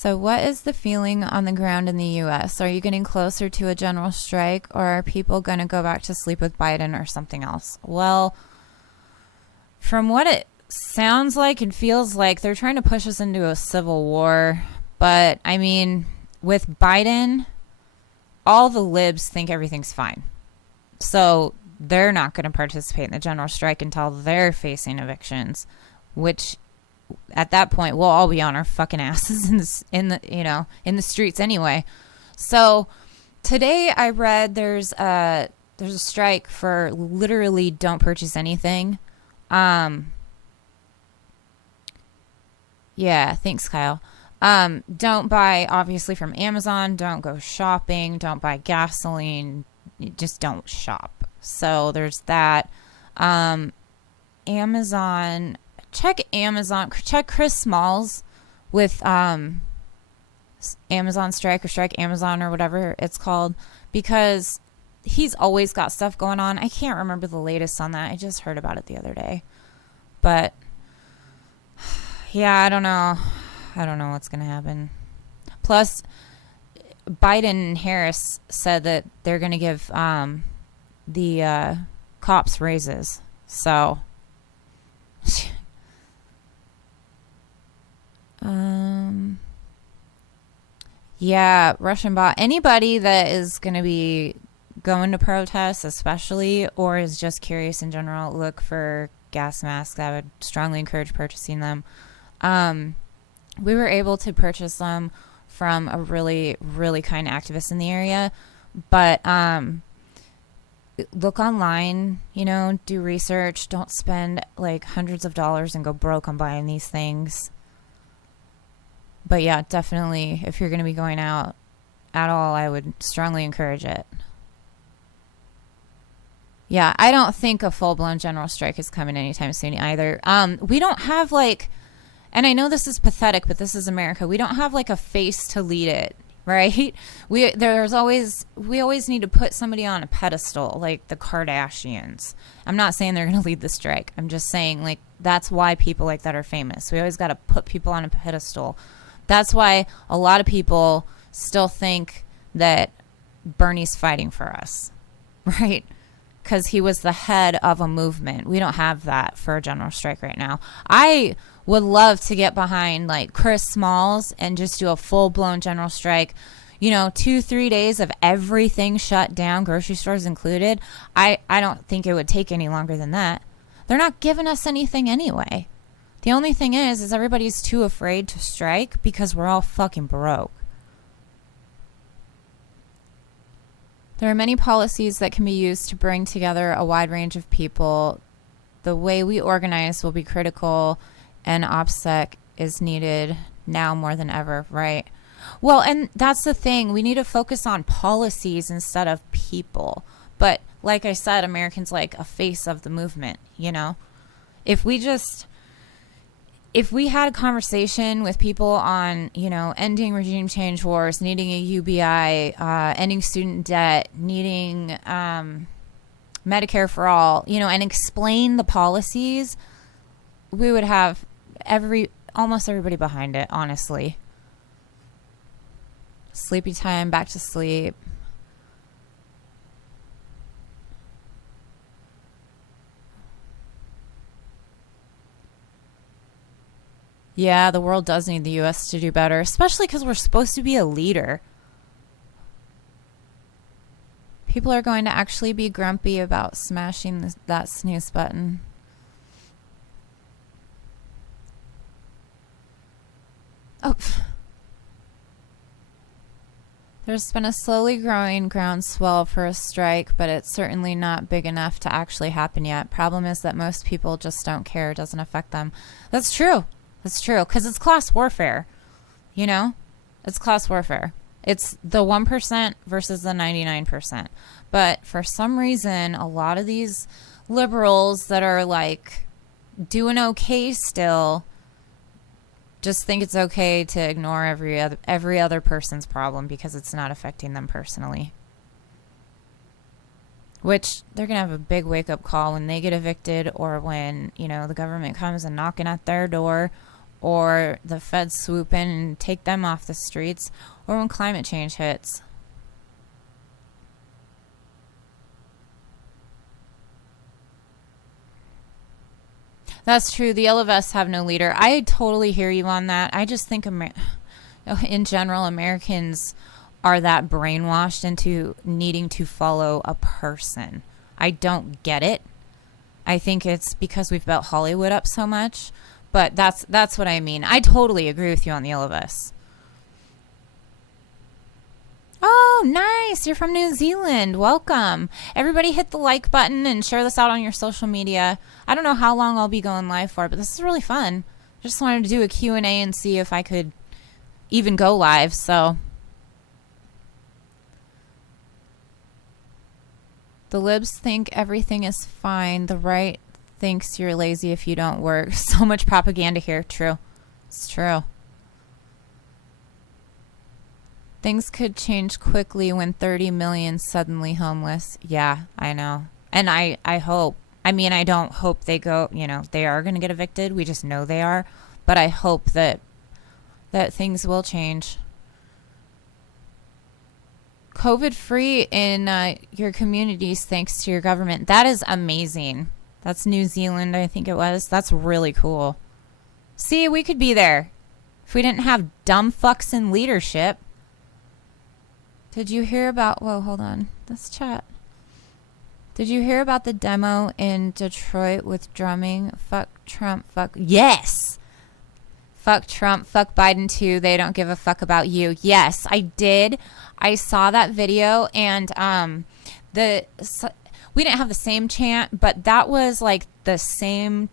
So, what is the feeling on the ground in the U.S.? Are you getting closer to a general strike, or are people going to go back to sleep with Biden or something else? Well, from what it sounds like and feels like, they're trying to push us into a civil war. But, I mean, with Biden, all the libs think everything's fine. So, they're not going to participate in the general strike until they're facing evictions, which at that point we'll all be on our fucking asses in the streets anyway. So today I read there's a strike for literally don't purchase anything. Yeah, thanks, Kyle. Don't buy, obviously, from Amazon. Don't go shopping. Don't buy gasoline. Just don't shop. So there's that. Amazon, check Chris Smalls with Amazon Strike or Strike Amazon or whatever it's called, because he's always got stuff going on. I can't remember the latest on that. I just heard about it the other day. But yeah, I don't know what's going to happen. Plus, Biden and Harris said that they're going to give the cops raises. So, yeah, Russian bot. Anybody that is going to be going to protests, especially, or is just curious in general, look for gas masks. I would strongly encourage purchasing them. We were able to purchase them from a really, really kind activist in the area, but look online, do research. Don't spend like hundreds of dollars and go broke on buying these things. But yeah, definitely, if you're going to be going out at all, I would strongly encourage it. Yeah, I don't think a full-blown general strike is coming anytime soon either. We don't have and I know this is pathetic, but this is America. We don't have a face to lead it, right? We always need to put somebody on a pedestal, like the Kardashians. I'm not saying they're going to lead the strike. I'm just saying that's why people like that are famous. We always got to put people on a pedestal. That's why a lot of people still think that Bernie's fighting for us, right? Because he was the head of a movement. We don't have that for a general strike right now. I would love to get behind Chris Smalls and just do a full-blown general strike. 2-3 days of everything shut down, grocery stores included. I don't think it would take any longer than that. They're not giving us anything anyway. The only thing is everybody's too afraid to strike because we're all fucking broke. There are many policies that can be used to bring together a wide range of people. The way we organize will be critical, and OPSEC is needed now more than ever, right? Well, and that's the thing. We need to focus on policies instead of people. But like I said, Americans like a face of the movement, If we had a conversation with people on, ending regime change wars, needing a UBI, ending student debt, needing Medicare for all, and explain the policies, we would have almost everybody behind it, honestly. Sleepy time, back to sleep. Yeah, the world does need the U.S. to do better, especially because we're supposed to be a leader. People are going to actually be grumpy about smashing that snooze button. Oh. There's been a slowly growing groundswell for a strike, but it's certainly not big enough to actually happen yet. Problem is that most people just don't care. It doesn't affect them. That's true. That's true, because it's class warfare, It's class warfare. It's the 1% versus the 99%. But for some reason, a lot of these liberals that are, doing okay still just think it's okay to ignore every other person's problem because it's not affecting them personally. Which they're going to have a big wake-up call when they get evicted, or when, the government comes and knocking at their door, or the feds swoop in and take them off the streets, or when climate change hits. That's true. The yellow vests have no leader. I totally hear you on that. I just think in general, Americans are that brainwashed into needing to follow a person. I don't get it. I think it's because we've built Hollywood up so much, but that's what I mean. I totally agree with you on the yellow vests. Oh, nice. You're from New Zealand. Welcome. Everybody hit the like button and share this out on your social media. I don't know how long I'll be going live for, but this is really fun. Just wanted to do a Q&A and see if I could even go live, so. The libs think everything is fine. The right thinks you're lazy if you don't work. So much propaganda here. True. It's true. Things could change quickly when 30 million suddenly homeless. Yeah, I know. And I hope. I mean, I don't hope they go, they are going to get evicted. We just know they are. But I hope that things will change. COVID-free in your communities thanks to your government. That is amazing. That's New Zealand, I think it was. That's really cool. See, we could be there if we didn't have dumb fucks in leadership. Did you hear about... Whoa, hold on. Let's chat. Did you hear about the demo in Detroit with drumming? Fuck Trump, fuck... Yes! Fuck Trump, fuck Biden too. They don't give a fuck about you. Yes, I did. I saw that video, and we didn't have the same chant, but that was like the same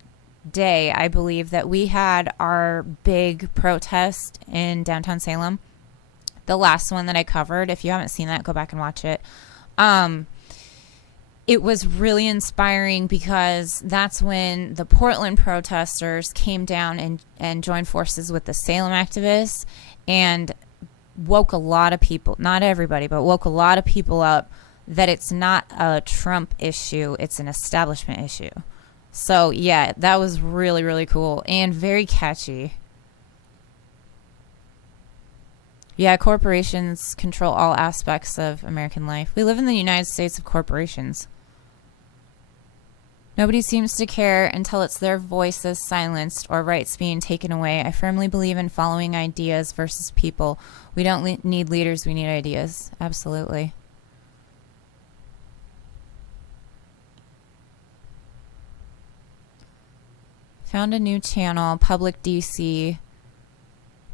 day, I believe, that we had our big protest in downtown Salem. The last one that I covered. If you haven't seen that, go back and watch it. It was really inspiring because that's when the Portland protesters came down and joined forces with the Salem activists and woke a lot of people, not everybody, but woke a lot of people up that it's not a Trump issue, it's an establishment issue. So, yeah, that was really, really cool and very catchy. Yeah, corporations control all aspects of American life. We live in the United States of corporations. Nobody seems to care until it's their voices silenced or rights being taken away. I firmly believe in following ideas versus people. We don't need leaders, we need ideas. Absolutely. Found a new channel, Public DC.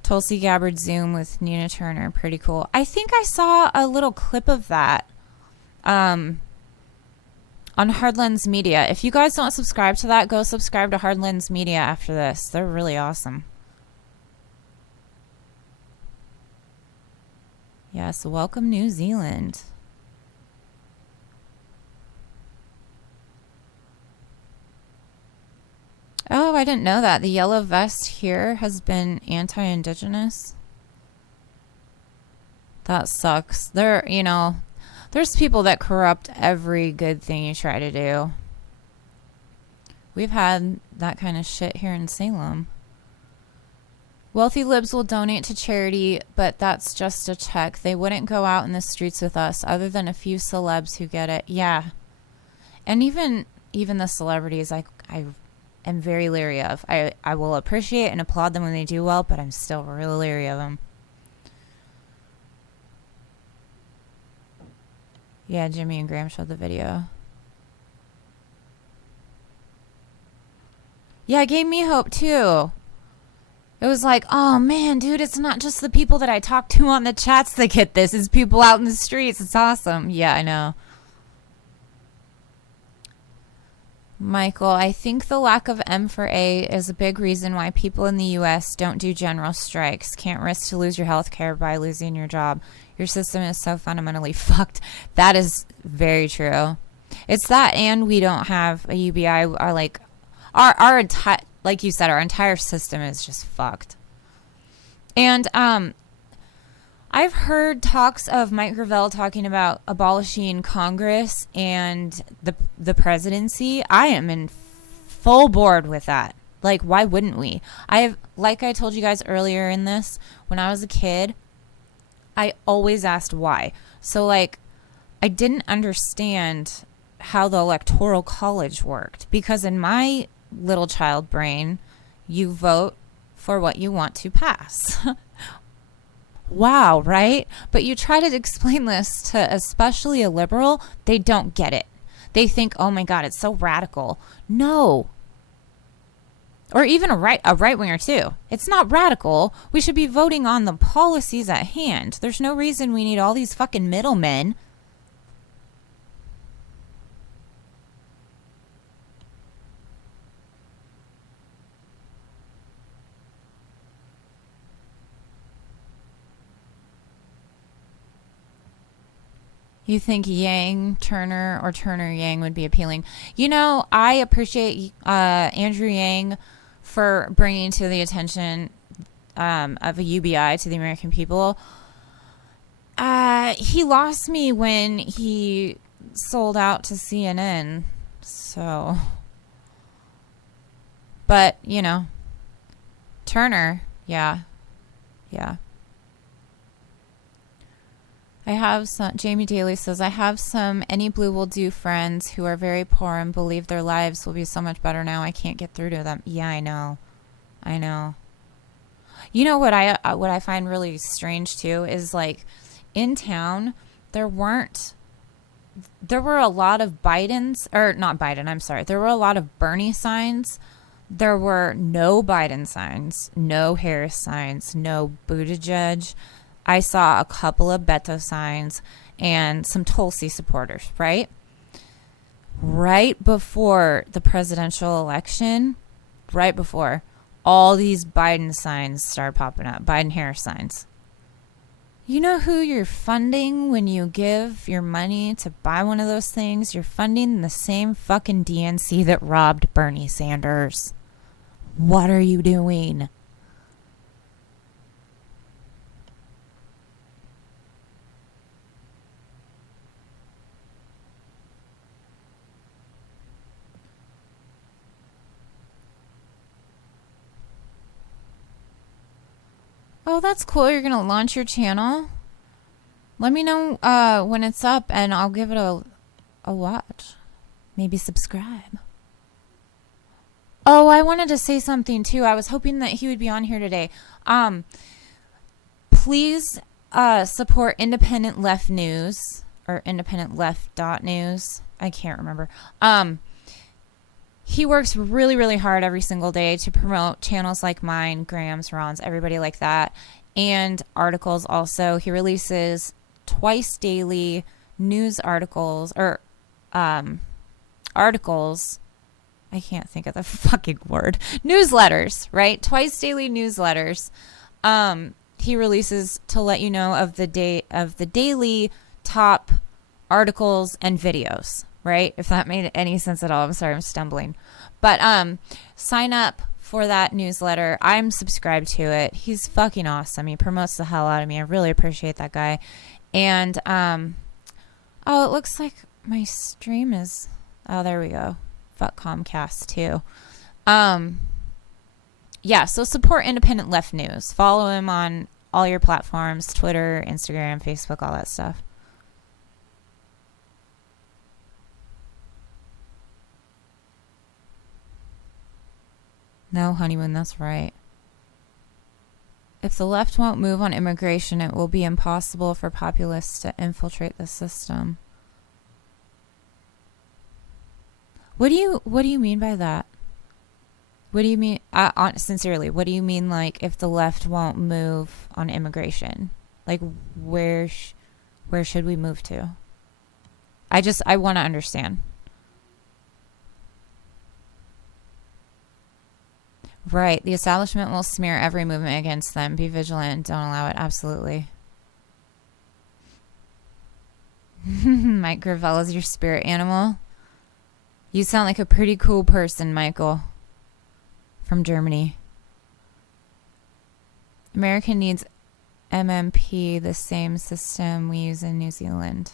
Tulsi Gabbard Zoom with Nina Turner. Pretty cool. I think I saw a little clip of that on Hardlens Media. If you guys don't subscribe to that, go subscribe to Hardlens Media after this. They're really awesome. Yes, welcome New Zealand. Oh, I didn't know that. The yellow vest here has been anti-indigenous. That sucks. There's people that corrupt every good thing you try to do. We've had that kind of shit here in Salem. Wealthy libs will donate to charity, but that's just a check. They wouldn't go out in the streets with us other than a few celebs who get it. Yeah. And even the celebrities, I am very leery of. I will appreciate and applaud them when they do well, but I'm still really leery of them. Yeah, Jimmy and Graham showed the video. Yeah, it gave me hope too. It was like, oh man, dude, it's not just the people that I talk to on the chats that get this. It's people out in the streets. It's awesome. Yeah, I know. Michael, I think the lack of M for A is a big reason why people in the U.S. don't do general strikes. Can't risk to lose your health care by losing your job. Your system is so fundamentally fucked. That is very true. It's that, and we don't have a UBI. Our entire, like you said, our entire system is just fucked. And I've heard talks of Mike Gravel talking about abolishing Congress and the presidency. I am in full board with that. Like, why wouldn't we? Like I told you guys earlier in this, when I was a kid, I always asked why. So, like, I didn't understand how the electoral college worked, because in my little child brain, you vote for what you want to pass. Wow, right? But you try to explain this to especially a liberal, they don't get it. They think, oh my God, it's so radical. No. Or even a right winger too. It's not radical. We should be voting on the policies at hand. There's no reason we need all these fucking middlemen. You think Yang Turner or Turner Yang would be appealing? You know, I appreciate Andrew Yang for bringing to the attention of a UBI to the American people. He lost me when he sold out to CNN. So, but, you know, Turner, yeah. I have some, Jamie Daly says, I have some Any Blue Will Do friends who are very poor and believe their lives will be so much better now. I can't get through to them. Yeah, I know. You know what I find really strange too is, like, in town, there were a lot of there were a lot of Bernie signs. There were no Biden signs, no Harris signs, no Buttigieg. I saw a couple of Beto signs and some Tulsi supporters, right? Right before the presidential election, right before, all these Biden signs started popping up, Biden-Harris signs. You know who you're funding when you give your money to buy one of those things? You're funding the same fucking DNC that robbed Bernie Sanders. What are you doing? Oh, that's cool. You're going to launch your channel? Let me know when it's up, and I'll give it a watch. Maybe subscribe. Oh, I wanted to say something, too. I was hoping that he would be on here today. Please support Independent Left News, or independentleft.news. I can't remember. He works really, really hard every single day to promote channels like mine, Graham's, Ron's, everybody like that, and articles also. He releases twice daily news articles, or articles. I can't think of the fucking word. Newsletters, right? Twice daily newsletters. He releases to let you know of the daily top articles and videos. Right? If that made any sense at all. I'm sorry, I'm stumbling. But sign up for that newsletter. I'm subscribed to it. He's fucking awesome. He promotes the hell out of me. I really appreciate that guy. And oh, it looks like my stream is, oh, there we go. Fuck Comcast too. Yeah, so support Independent Left News. Follow him on all your platforms, Twitter, Instagram, Facebook, all that stuff. No, honeymoon, that's right. If the left won't move on immigration, it will be impossible for populists to infiltrate the system. What do you mean by that? What do you mean, sincerely, what do you mean, like, if the left won't move on immigration? Like, where should we move to? I want to understand. Right. The establishment will smear every movement against them. Be vigilant. Don't allow it. Absolutely. Mike Gravel is your spirit animal. You sound like a pretty cool person, Michael. From Germany. America needs MMP, the same system we use in New Zealand.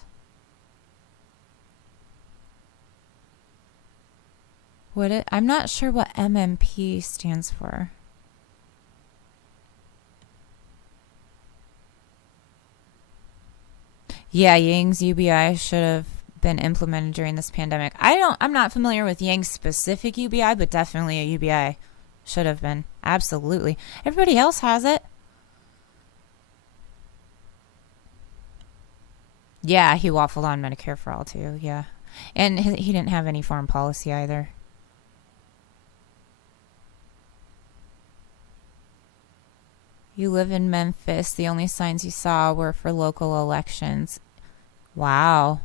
I'm not sure what MMP stands for. Yeah, Yang's UBI should have been implemented during this pandemic. I'm not familiar with Yang's specific UBI, but definitely a UBI should have been. Absolutely. Everybody else has it. Yeah, he waffled on Medicare for all too. Yeah. And he didn't have any foreign policy either. You live in Memphis. The only signs you saw were for local elections. Wow.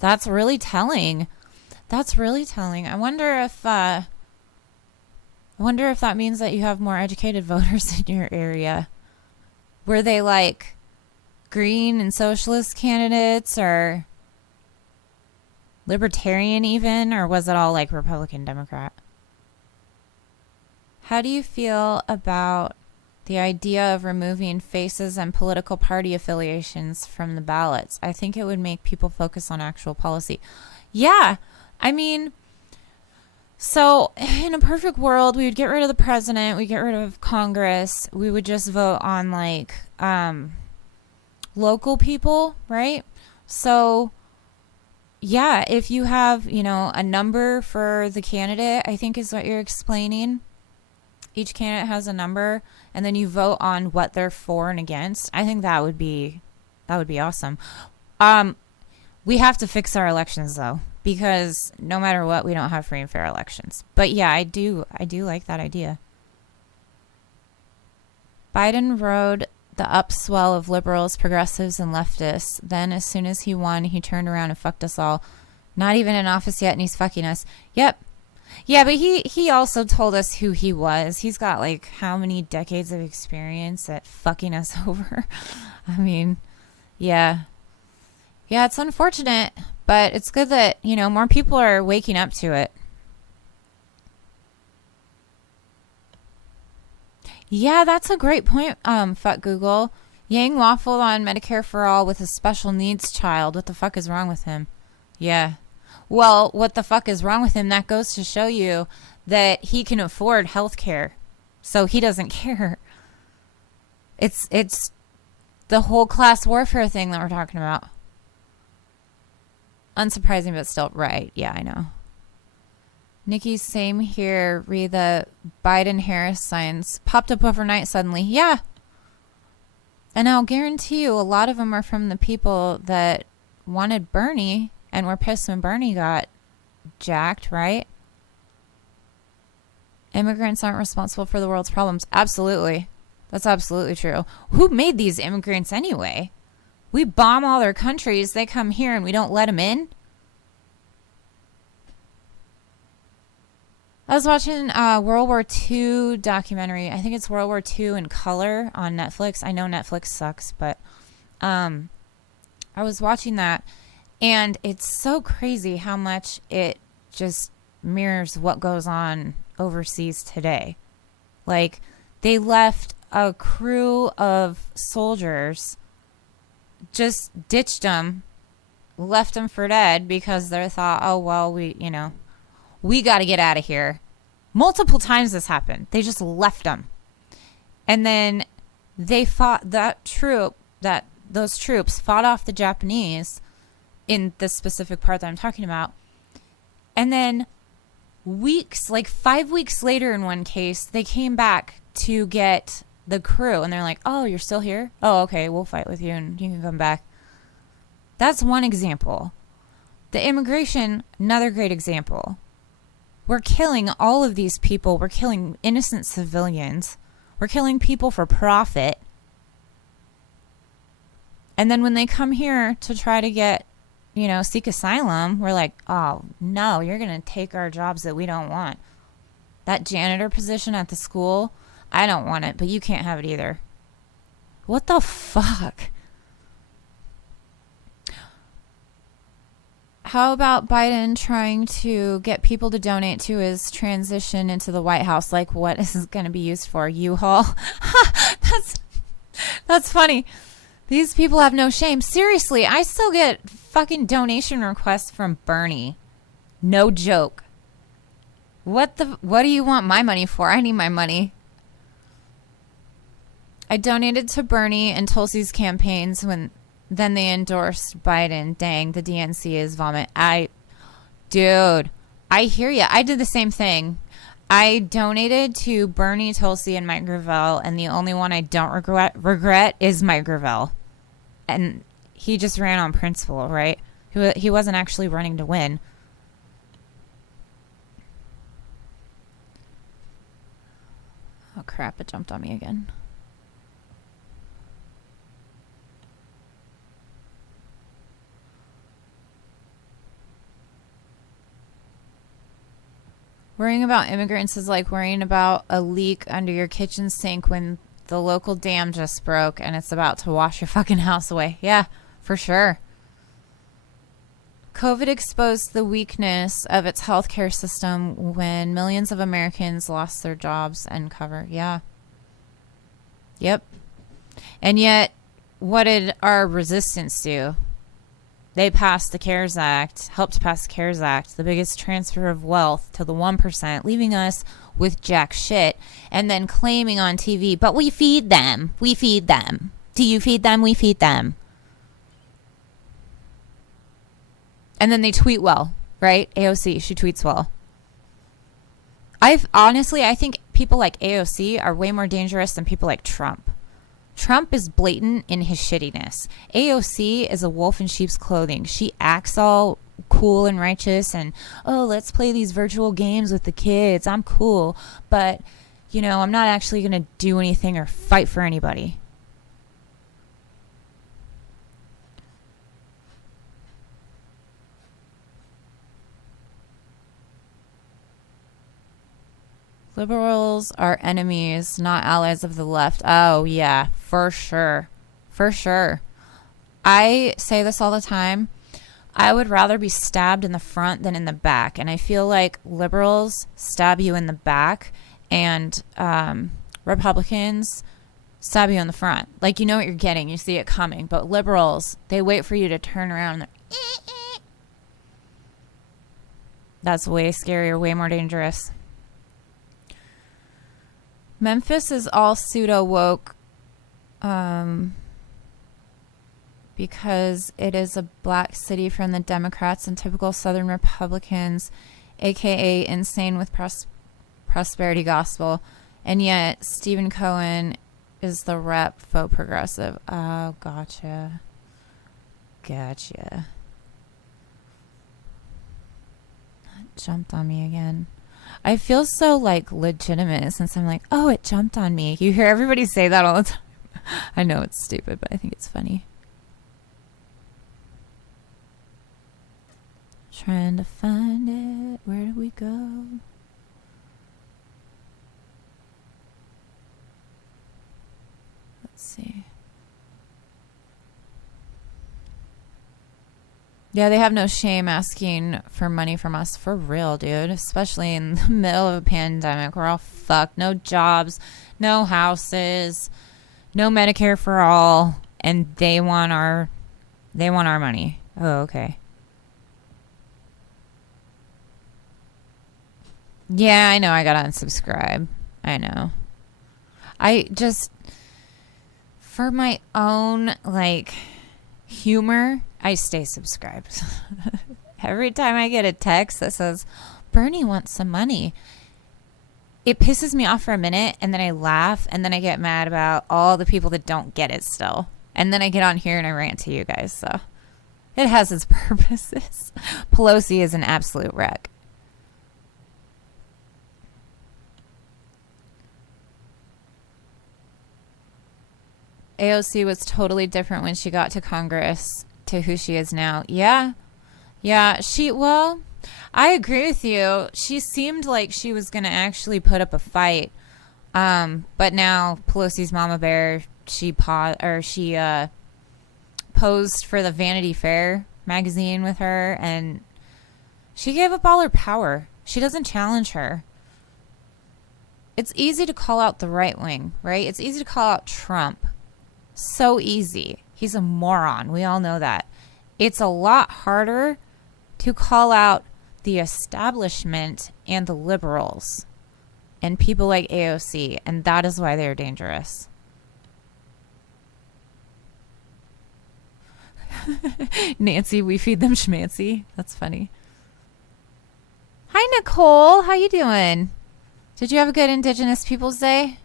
That's really telling. That's really telling. I wonder if that means that you have more educated voters in your area. Were they like green and socialist candidates or libertarian even, or was it all like Republican, Democrat? How do you feel about the idea of removing faces and political party affiliations from the ballots? I think it would make people focus on actual policy. Yeah, I mean, so in a perfect world, we would get rid of the president, we'd get rid of Congress, we would just vote on like local people, right? So yeah, if you have, a number for the candidate, I think is what you're explaining. Each candidate has a number, and then you vote on what they're for and against. I think that would be awesome. We have to fix our elections though, because no matter what, we don't have free and fair elections. But yeah, I do like that idea. Biden rode the upswell of liberals, progressives, and leftists. Then as soon as he won, he turned around and fucked us all. Not even in office yet, and he's fucking us. Yep. Yeah, but he also told us who he was. He's got like how many decades of experience at fucking us over. I mean, yeah. Yeah, it's unfortunate, but it's good that, more people are waking up to it. Yeah, that's a great point, fuck Google. Yang waffled on Medicare for all with a special needs child. What the fuck is wrong with him? Yeah. Well, what the fuck is wrong with him? That goes to show you that he can afford health care. So he doesn't care. It's the whole class warfare thing that we're talking about. Unsurprising, but still right. Yeah, I know. Niki, same here. Read the Biden-Harris signs. Popped up overnight suddenly. Yeah. And I'll guarantee you a lot of them are from the people that wanted Bernie and were pissed when Bernie got jacked, right? Immigrants aren't responsible for the world's problems. Absolutely. That's absolutely true. Who made these immigrants anyway? We bomb all their countries. They come here and we don't let them in. I was watching World War II documentary. I think it's World War II in color on Netflix. I know Netflix sucks, but I was watching that. And it's so crazy how much it just mirrors what goes on overseas today. Like, they left a crew of soldiers, just ditched them, left them for dead because they thought, oh, well, we got to get out of here. Multiple times this happened. They just left them. And then they fought those troops fought off the Japanese in the specific part that I'm talking about. And then like 5 weeks later in one case, they came back to get the crew. And they're like, oh, you're still here? Oh, okay, we'll fight with you and you can come back. That's one example. The immigration, another great example. We're killing all of these people. We're killing innocent civilians. We're killing people for profit. And then when they come here to try to get, seek asylum, we're like, oh, no, you're going to take our jobs that we don't want. That janitor position at the school, I don't want it, but you can't have it either. What the fuck? How about Biden trying to get people to donate to his transition into the White House? Like, what is this going to be used for? U-Haul? That's funny. These people have no shame. Seriously, I still get fucking donation requests from Bernie. No joke. What do you want my money for? I need my money. I donated to Bernie and Tulsi's campaigns when then they endorsed Biden. Dang, the DNC is vomit. Dude, I hear you. I did the same thing. I donated to Bernie, Tulsi, and Mike Gravel, and the only one I don't regret is Mike Gravel. And he just ran on principle, right? He wasn't actually running to win. Oh, crap. It jumped on me again. Worrying about immigrants is like worrying about a leak under your kitchen sink when the local dam just broke and it's about to wash your fucking house away. Yeah, for sure. COVID exposed the weakness of its healthcare system when millions of Americans lost their jobs and cover. Yeah. Yep. And yet, what did our resistance do? They passed the CARES Act, helped pass the CARES Act, the biggest transfer of wealth to the 1%, leaving us with jack shit, and then claiming on TV, but we feed them. We feed them. Do you feed them? We feed them. And then they tweet well, right? AOC, she tweets well. I think people like AOC are way more dangerous than people like Trump. Trump is blatant in his shittiness. AOC is a wolf in sheep's clothing. She acts all cool and righteous and, oh, let's play these virtual games with the kids. I'm cool. But, you know, I'm not actually going to do anything or fight for anybody. Liberals are enemies, not allies of the left. Oh, yeah, for sure. For sure. I say this all the time. I would rather be stabbed in the front than in the back. And I feel like liberals stab you in the back and Republicans stab you in the front. Like, you know what you're getting. You see it coming. But liberals, they wait for you to turn around. And that's way scarier, way more dangerous. Memphis is all pseudo-woke because it is a black city from the Democrats and typical Southern Republicans, a.k.a. insane with prosperity gospel. And yet Stephen Cohen is the rep faux progressive. Oh, gotcha. Gotcha. That jumped on me again. I feel so, like, legitimate since I'm like, oh, it jumped on me. You hear everybody say that all the time. I know it's stupid, but I think it's funny. Trying to find it. Where do we go? Let's see. Yeah, they have no shame asking for money from us, for real, dude. Especially in the middle of a pandemic. We're all fucked. No jobs, no houses, no Medicare for all, and they want our money. Oh, okay. Yeah, I know. I gotta unsubscribe. I know. I just, for my own, like, humor, I stay subscribed. Every time I get a text that says, Bernie wants some money, it pisses me off for a minute, and then I laugh, and then I get mad about all the people that don't get it still. And then I get on here and I rant to you guys, so it has its purposes. Pelosi is an absolute wreck. AOC was totally different when she got to Congress to who she is now. Yeah, I agree with you. She seemed like she was going to actually put up a fight. But now Pelosi's mama bear, she posed for the Vanity Fair magazine with her, and she gave up all her power. She doesn't challenge her. It's easy to call out the right wing, right? It's easy to call out Trump. So easy. He's a moron. We all know that. It's a lot harder to call out the establishment and the liberals and people like AOC, and that is why they're dangerous. Nancy, we feed them schmancy. That's funny. Hi, Nicole. How you doing? Did you have a good Indigenous Peoples Day?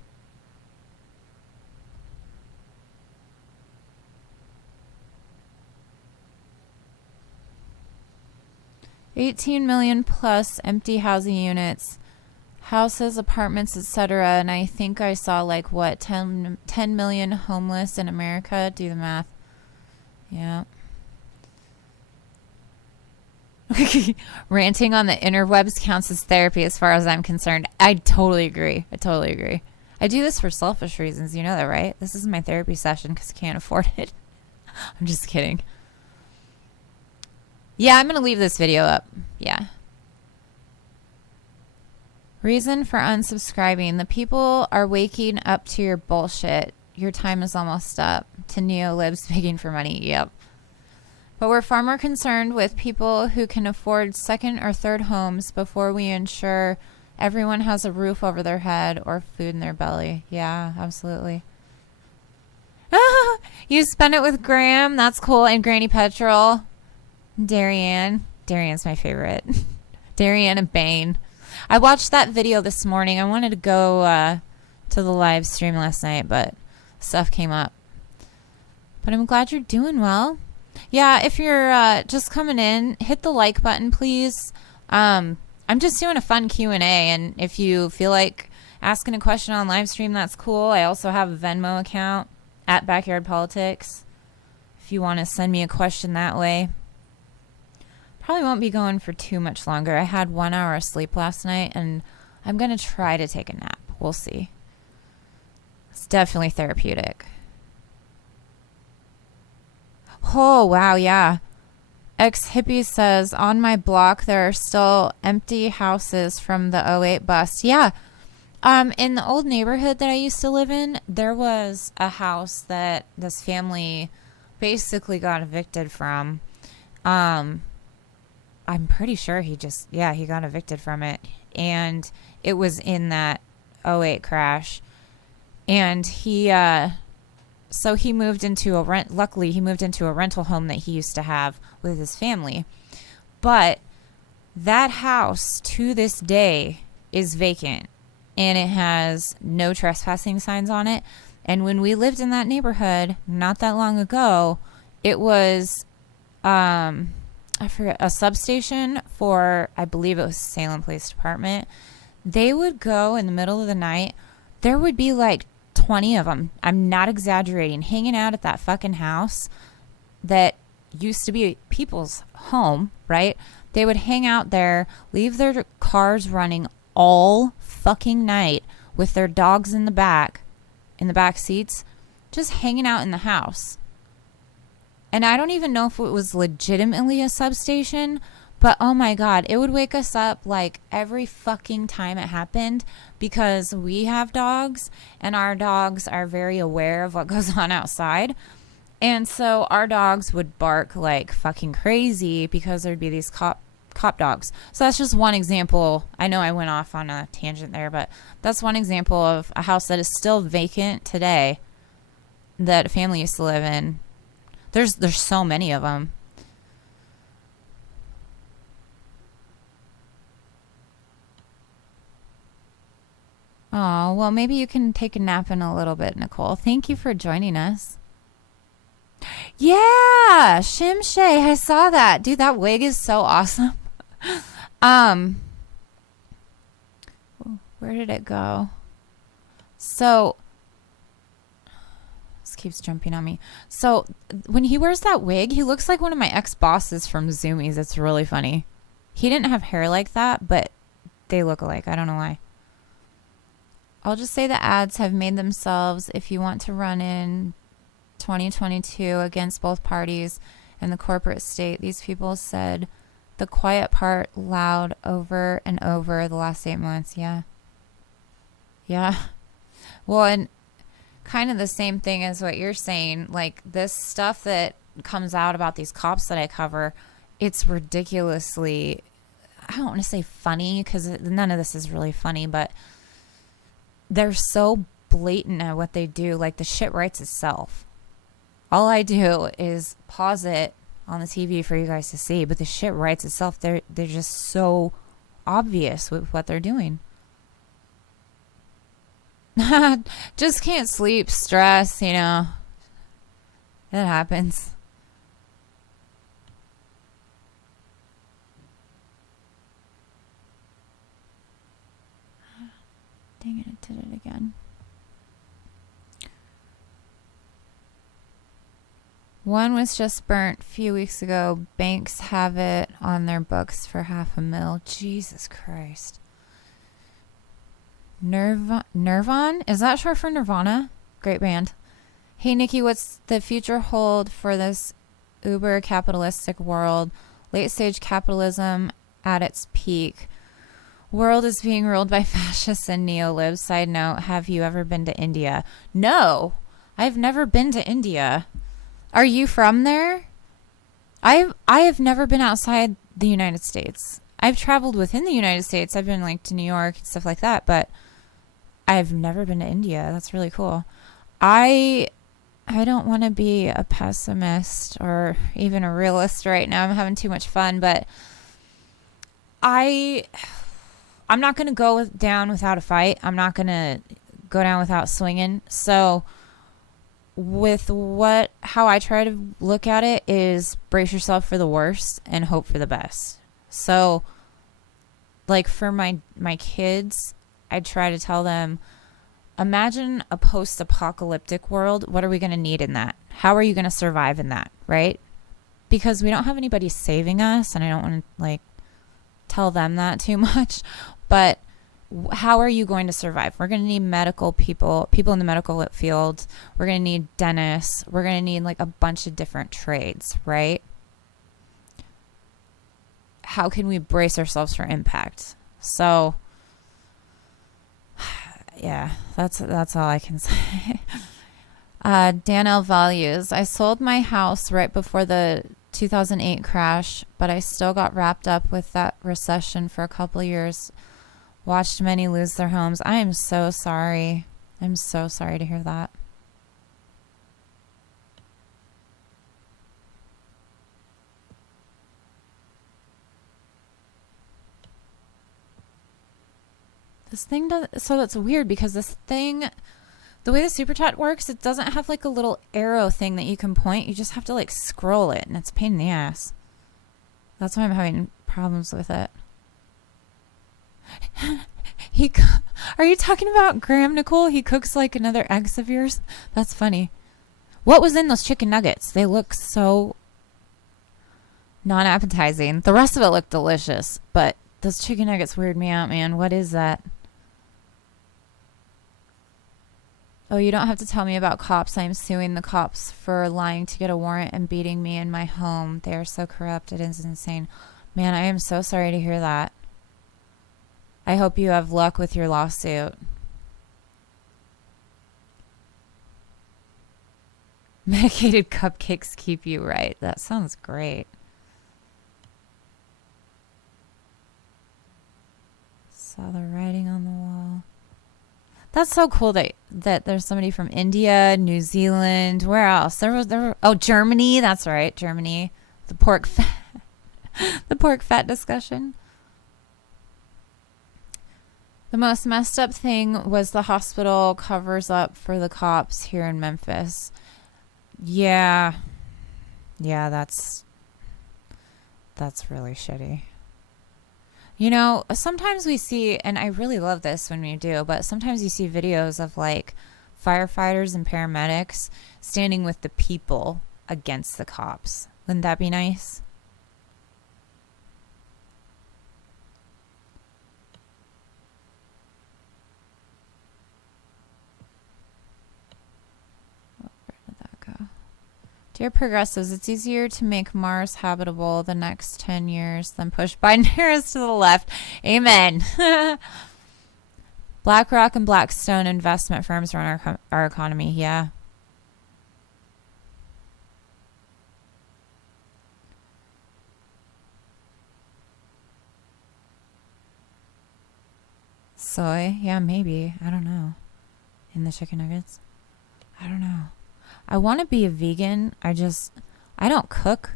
$18 million plus empty housing units, houses, apartments, etc. And I think I saw like what 10 million homeless in America. Do the math. Yeah. Ranting on the interwebs counts as therapy as far as I'm concerned. I totally agree. I do this for selfish reasons. You know that, right? This is my therapy session because I can't afford it. I'm just kidding. Yeah, I'm going to leave this video up. Yeah. Reason for unsubscribing. The people are waking up to your bullshit. Your time is almost up. To neolibs begging for money. Yep. But we're far more concerned with people who can afford second or third homes before we ensure everyone has a roof over their head or food in their belly. Yeah, absolutely. You spend it with Graham. That's cool. And Granny Petrol. Darianne. Darianne's my favorite. Darianne and Bane. I watched that video this morning. I wanted to go to the live stream last night, but stuff came up. But I'm glad you're doing well. Yeah, if you're just coming in, hit the like button, please. I'm just doing a fun Q&A, and if you feel like asking a question on live stream, that's cool. I also have a Venmo account at Backyard Politix if you want to send me a question that way. Probably won't be going for too much longer. I had 1 hour of sleep last night, and I'm going to try to take a nap. We'll see. It's definitely therapeutic. Oh, wow, yeah. Ex-hippie says, on my block, there are still empty houses from the '08 bust. Yeah. In the old neighborhood that I used to live in, there was a house that this family basically got evicted from. I'm pretty sure he got evicted from it. And it was in that '08 crash. And so he moved into luckily he moved into a rental home that he used to have with his family. But that house to this day is vacant, and it has no trespassing signs on it. And when we lived in that neighborhood not that long ago, it was I forget, a substation for, I believe it was Salem Police Department. They would go in the middle of the night. There would be like 20 of them. I'm not exaggerating. Hanging out at that fucking house that used to be people's home, right? They would hang out there, leave their cars running all fucking night with their dogs in the back seats, just hanging out in the house. And I don't even know if it was legitimately a substation, but oh my God, it would wake us up like every fucking time it happened, because we have dogs and our dogs are very aware of what goes on outside. And so our dogs would bark like fucking crazy because there'd be these cop dogs. So that's just one example. I know I went off on a tangent there, but that's one example of a house that is still vacant today that a family used to live in. There's so many of them. Oh, well, maybe you can take a nap in a little bit, Nicole. Thank you for joining us. Yeah, Shimshay, I saw that. Dude, that wig is so awesome. Where did it go? So, this keeps jumping on me. So, when he wears that wig, he looks like one of my ex-bosses from Zoomies. It's really funny. He didn't have hair like that, but they look alike. I don't know why. I'll just say the ads have made themselves. If you want to run in 2022 against both parties and the corporate state, these people said the quiet part loud over and over the last 8 months. Yeah. Well, and kind of the same thing as what you're saying. Like, this stuff that comes out about these cops that I cover, it's ridiculously, I don't want to say funny because none of this is really funny, but they're so blatant at what they do. Like, the shit writes itself. All I do is pause it on the TV for you guys to see, but the shit writes itself. They're just so obvious with what they're doing. Just can't sleep, stress, you know. It happens. Dang it, it did it again. One was just burnt a few weeks ago. Banks have it on their books for $500,000. Jesus Christ. Nirvana? Is that short for Nirvana? Great band. Hey, Niki, what's the future hold for this uber capitalistic world? Late stage capitalism at its peak. World is being ruled by fascists and neolibs. Side note, have you ever been to India? No, I've never been to India. Are you from there? I have never been outside the United States. I've traveled within the United States. I've been like to New York and stuff like that, but I've never been to India. That's really cool. I don't want to be a pessimist or even a realist right now. I'm having too much fun, but I'm not going to go down without a fight. I'm not going to go down without swinging. So with how I try to look at it is brace yourself for the worst and hope for the best. So like for my kids, I try to tell them, imagine a post-apocalyptic world. What are we going to need in that? How are you going to survive in that? Right? Because we don't have anybody saving us, and I don't want to like tell them that too much, but how are you going to survive? We're going to need medical people in the medical field. We're going to need dentists. We're going to need like a bunch of different trades, right? How can we brace ourselves for impact? So yeah, that's all I can say. Danelle Values. I sold my house right before the 2008 crash, but I still got wrapped up with that recession for a couple of years. Watched many lose their homes. I am so sorry. I'm so sorry to hear that. This thing does, so that's weird because this thing, the way the super chat works, it doesn't have like a little arrow thing that you can point. You just have to like scroll it, and it's a pain in the ass. That's why I'm having problems with it. Are you talking about Graham, Nicole? He cooks like another ex of yours? That's funny. What was in those chicken nuggets? They look so non-appetizing. The rest of it looked delicious, but those chicken nuggets weird me out, man. What is that? Oh, you don't have to tell me about cops. I'm suing the cops for lying to get a warrant and beating me in my home. They are so corrupt. It is insane. Man, I am so sorry to hear that. I hope you have luck with your lawsuit. Medicated cupcakes keep you right. That sounds great. Saw the writing on the wall. That's so cool that there's somebody from India, New Zealand, where else? There were, oh, Germany. That's right, Germany. The pork fat discussion. The most messed up thing was the hospital covers up for the cops here in Memphis. Yeah, that's really shitty. You know, sometimes we see, and I really love this when we do, but sometimes you see videos of like firefighters and paramedics standing with the people against the cops. Wouldn't that be nice? Dear progressives, it's easier to make Mars habitable the next 10 years than push Biden Harris to the left. Amen. BlackRock and Blackstone investment firms run our economy. Yeah. Soy? Yeah, maybe. I don't know. In the chicken nuggets? I don't know. I want to be a vegan. I don't cook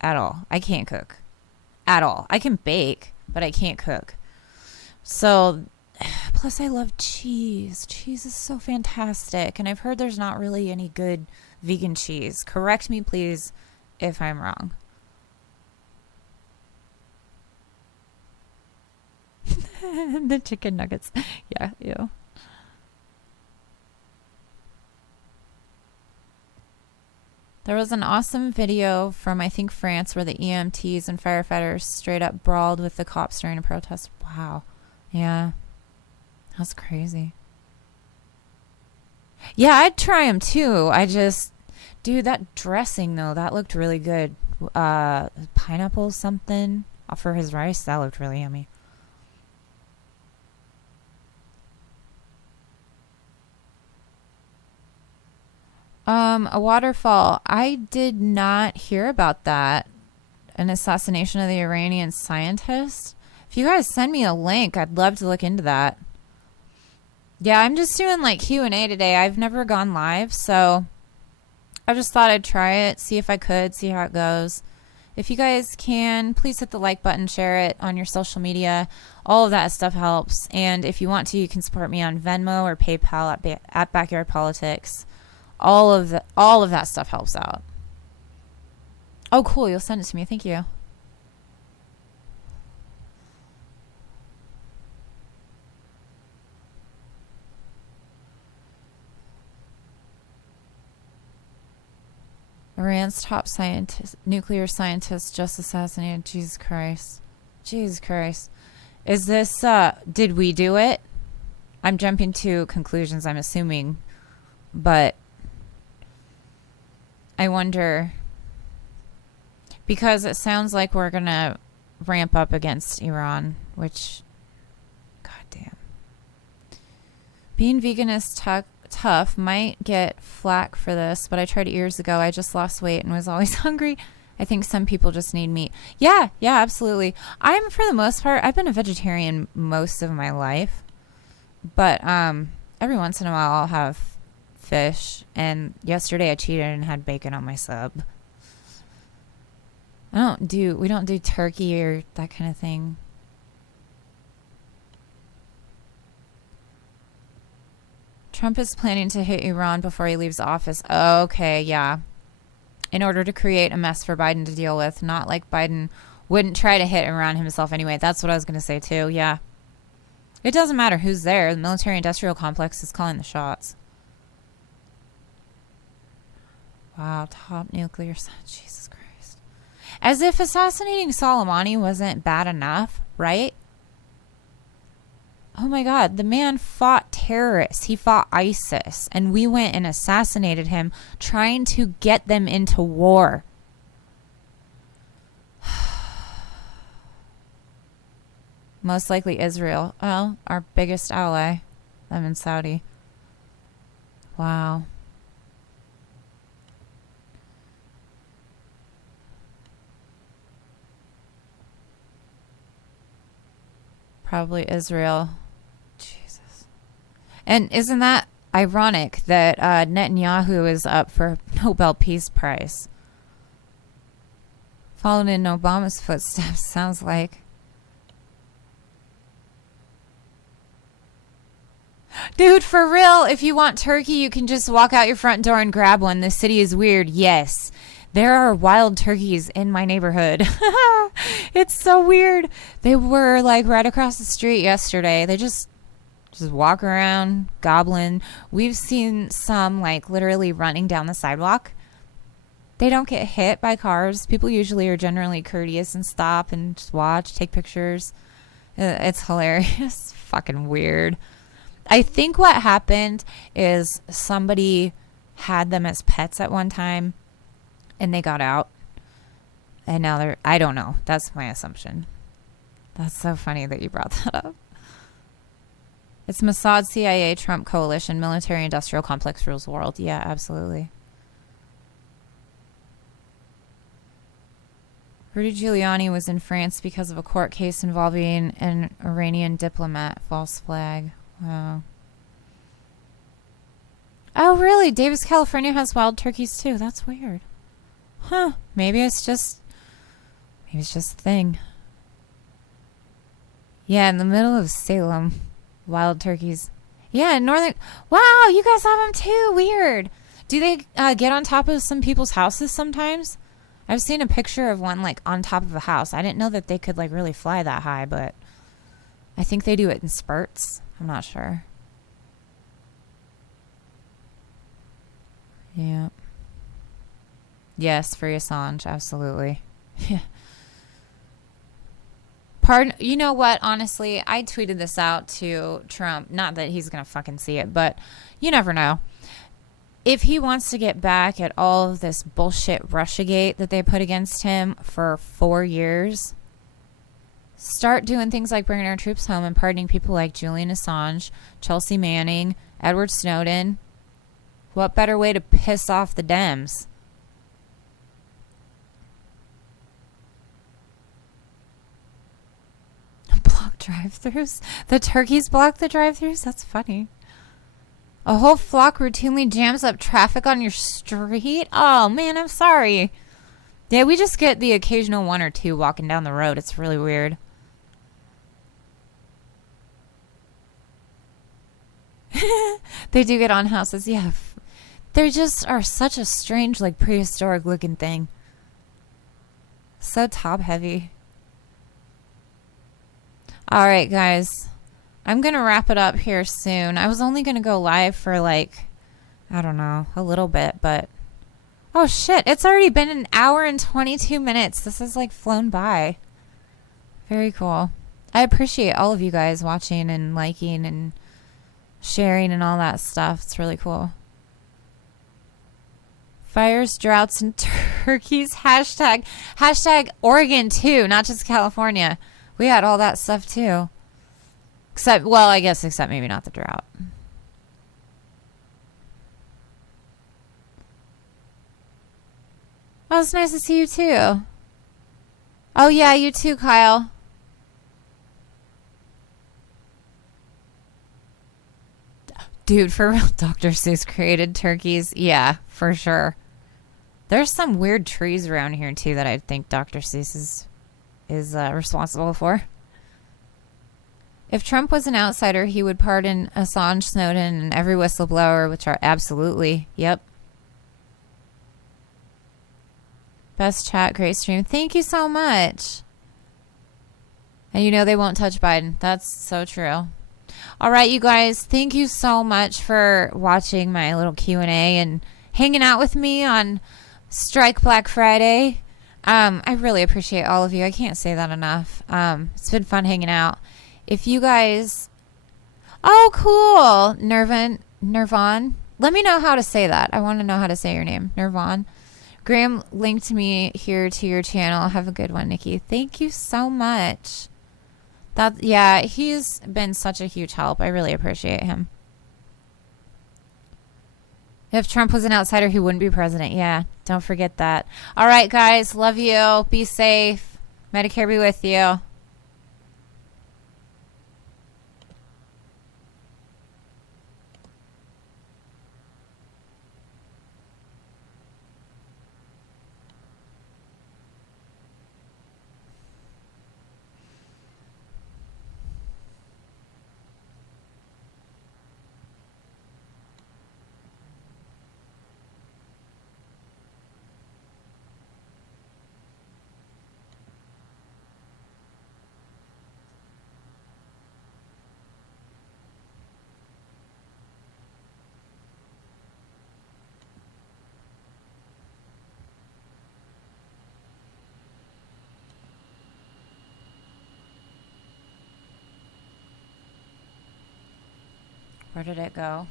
at all. I can't cook at all. I can bake, but I can't cook. So, plus I love cheese. Cheese is so fantastic. And I've heard there's not really any good vegan cheese. Correct me, please, if I'm wrong. The chicken nuggets. Yeah, ew. There was an awesome video from, I think, France where the EMTs and firefighters straight up brawled with the cops during a protest. Wow. Yeah. That's crazy. Yeah, I'd try them too. Dude, that dressing though, that looked really good. Pineapple something for his rice, that looked really yummy. A waterfall. I did not hear about that. An assassination of the Iranian scientist. If you guys send me a link, I'd love to look into that. Yeah, I'm just doing like Q&A today. I've never gone live, so I just thought I'd try it, see if I could, see how it goes. If you guys can, please hit the like button, share it on your social media. All of that stuff helps. And if you want to, you can support me on Venmo or PayPal at Backyard Politix. All of that stuff helps out. Oh, cool. You'll send it to me. Thank you. Iran's top nuclear scientist just assassinated. Jesus Christ. Jesus Christ. Is this, did we do it? I'm jumping to conclusions, I'm assuming. But I wonder, because it sounds like we're going to ramp up against Iran, which, goddamn. Being vegan is tough. Might get flack for this, but I tried it years ago. I just lost weight and was always hungry. I think some people just need meat. Yeah, absolutely. For the most part, I've been a vegetarian most of my life. But every once in a while I'll have fish, and yesterday I cheated and had bacon on my sub. We don't do turkey or that kind of thing. Trump is planning to hit Iran before he leaves office. Oh, okay, yeah. In order to create a mess for Biden to deal with, not like Biden wouldn't try to hit Iran himself anyway. That's what I was going to say too, yeah. It doesn't matter who's there. The military-industrial complex is calling the shots. Wow, top nuclear... Jesus Christ. As if assassinating Soleimani wasn't bad enough, right? Oh my God, the man fought terrorists. He fought ISIS. And we went and assassinated him, trying to get them into war. Most likely Israel. Well, our biggest ally. Them in Saudi. Wow. Probably Israel. Jesus. And isn't that ironic that Netanyahu is up for Nobel Peace Prize? Following in Obama's footsteps, sounds like. Dude, for real, if you want turkey, you can just walk out your front door and grab one. The city is weird. Yes. There are wild turkeys in my neighborhood. It's so weird. They were like right across the street yesterday. They just walk around gobbling. We've seen some like literally running down the sidewalk. They don't get hit by cars. People usually are generally courteous and stop and just watch, take pictures. It's hilarious. Fucking weird. I think what happened is somebody had them as pets at one time and they got out. And now I don't know. That's my assumption. That's so funny that you brought that up. It's Mossad, CIA, Trump coalition, military industrial complex rules the world. Yeah, absolutely. Rudy Giuliani was in France because of a court case involving an Iranian diplomat. False flag. Wow. Oh, really? Davis, California has wild turkeys too. That's weird. Huh. Maybe it's just a thing. Yeah, in the middle of Salem. Wild turkeys. Yeah, northern. Wow, you guys have them too. Weird. Do they get on top of some people's houses sometimes? I've seen a picture of one like on top of a house. I didn't know that they could like really fly that high, but I think they do it in spurts. I'm not sure. Yeah. Yes, free Assange, absolutely. Yeah. Pardon, you know what? Honestly, I tweeted this out to Trump. Not that he's gonna fucking see it, but you never know. If he wants to get back at all of this bullshit Russiagate that they put against him for 4 years, start doing things like bringing our troops home and pardoning people like Julian Assange, Chelsea Manning, Edward Snowden. What better way to piss off the Dems? Block drive-thrus? The turkeys block the drive-thrus? That's funny. A whole flock routinely jams up traffic on your street? Oh, man, I'm sorry. Yeah, we just get the occasional one or two walking down the road. It's really weird. They do get on houses. Yeah. They just are such a strange, like, prehistoric looking thing. So top heavy. All right, guys. I'm going to wrap it up here soon. I was only going to go live for like, I don't know, a little bit, but oh shit, it's already been an hour and 22 minutes. This has like flown by. Very cool. I appreciate all of you guys watching and liking and sharing and all that stuff. It's really cool. Fires, droughts, and turkeys. Hashtag Oregon too, not just California. We had all that stuff too. Except, well, I guess except maybe not the drought. Oh, it's nice to see you too. Oh yeah, you too, Kyle. Dude, for real, Dr. Seuss created turkeys. Yeah, for sure. There's some weird trees around here too that I think Dr. Seuss is responsible for. If Trump was an outsider, he would pardon Assange, Snowden, and every whistleblower, which are absolutely, yep. Best chat, great stream. Thank you so much. And you know they won't touch Biden. That's so true. All right, you guys, thank you so much for watching my little Q&A and hanging out with me on Strike Black Friday. I really appreciate all of you. I can't say that enough. It's been fun hanging out. If you guys... Oh, cool. Nirvan. Let me know how to say that. I want to know how to say your name. Nirvan. Graham linked me here to your channel. Have a good one, Nikki. Thank you so much. Yeah, he's been such a huge help. I really appreciate him. If Trump was an outsider, he wouldn't be president. Yeah, don't forget that. All right, guys. Love you. Be safe. Medicare be with you. Where did it go?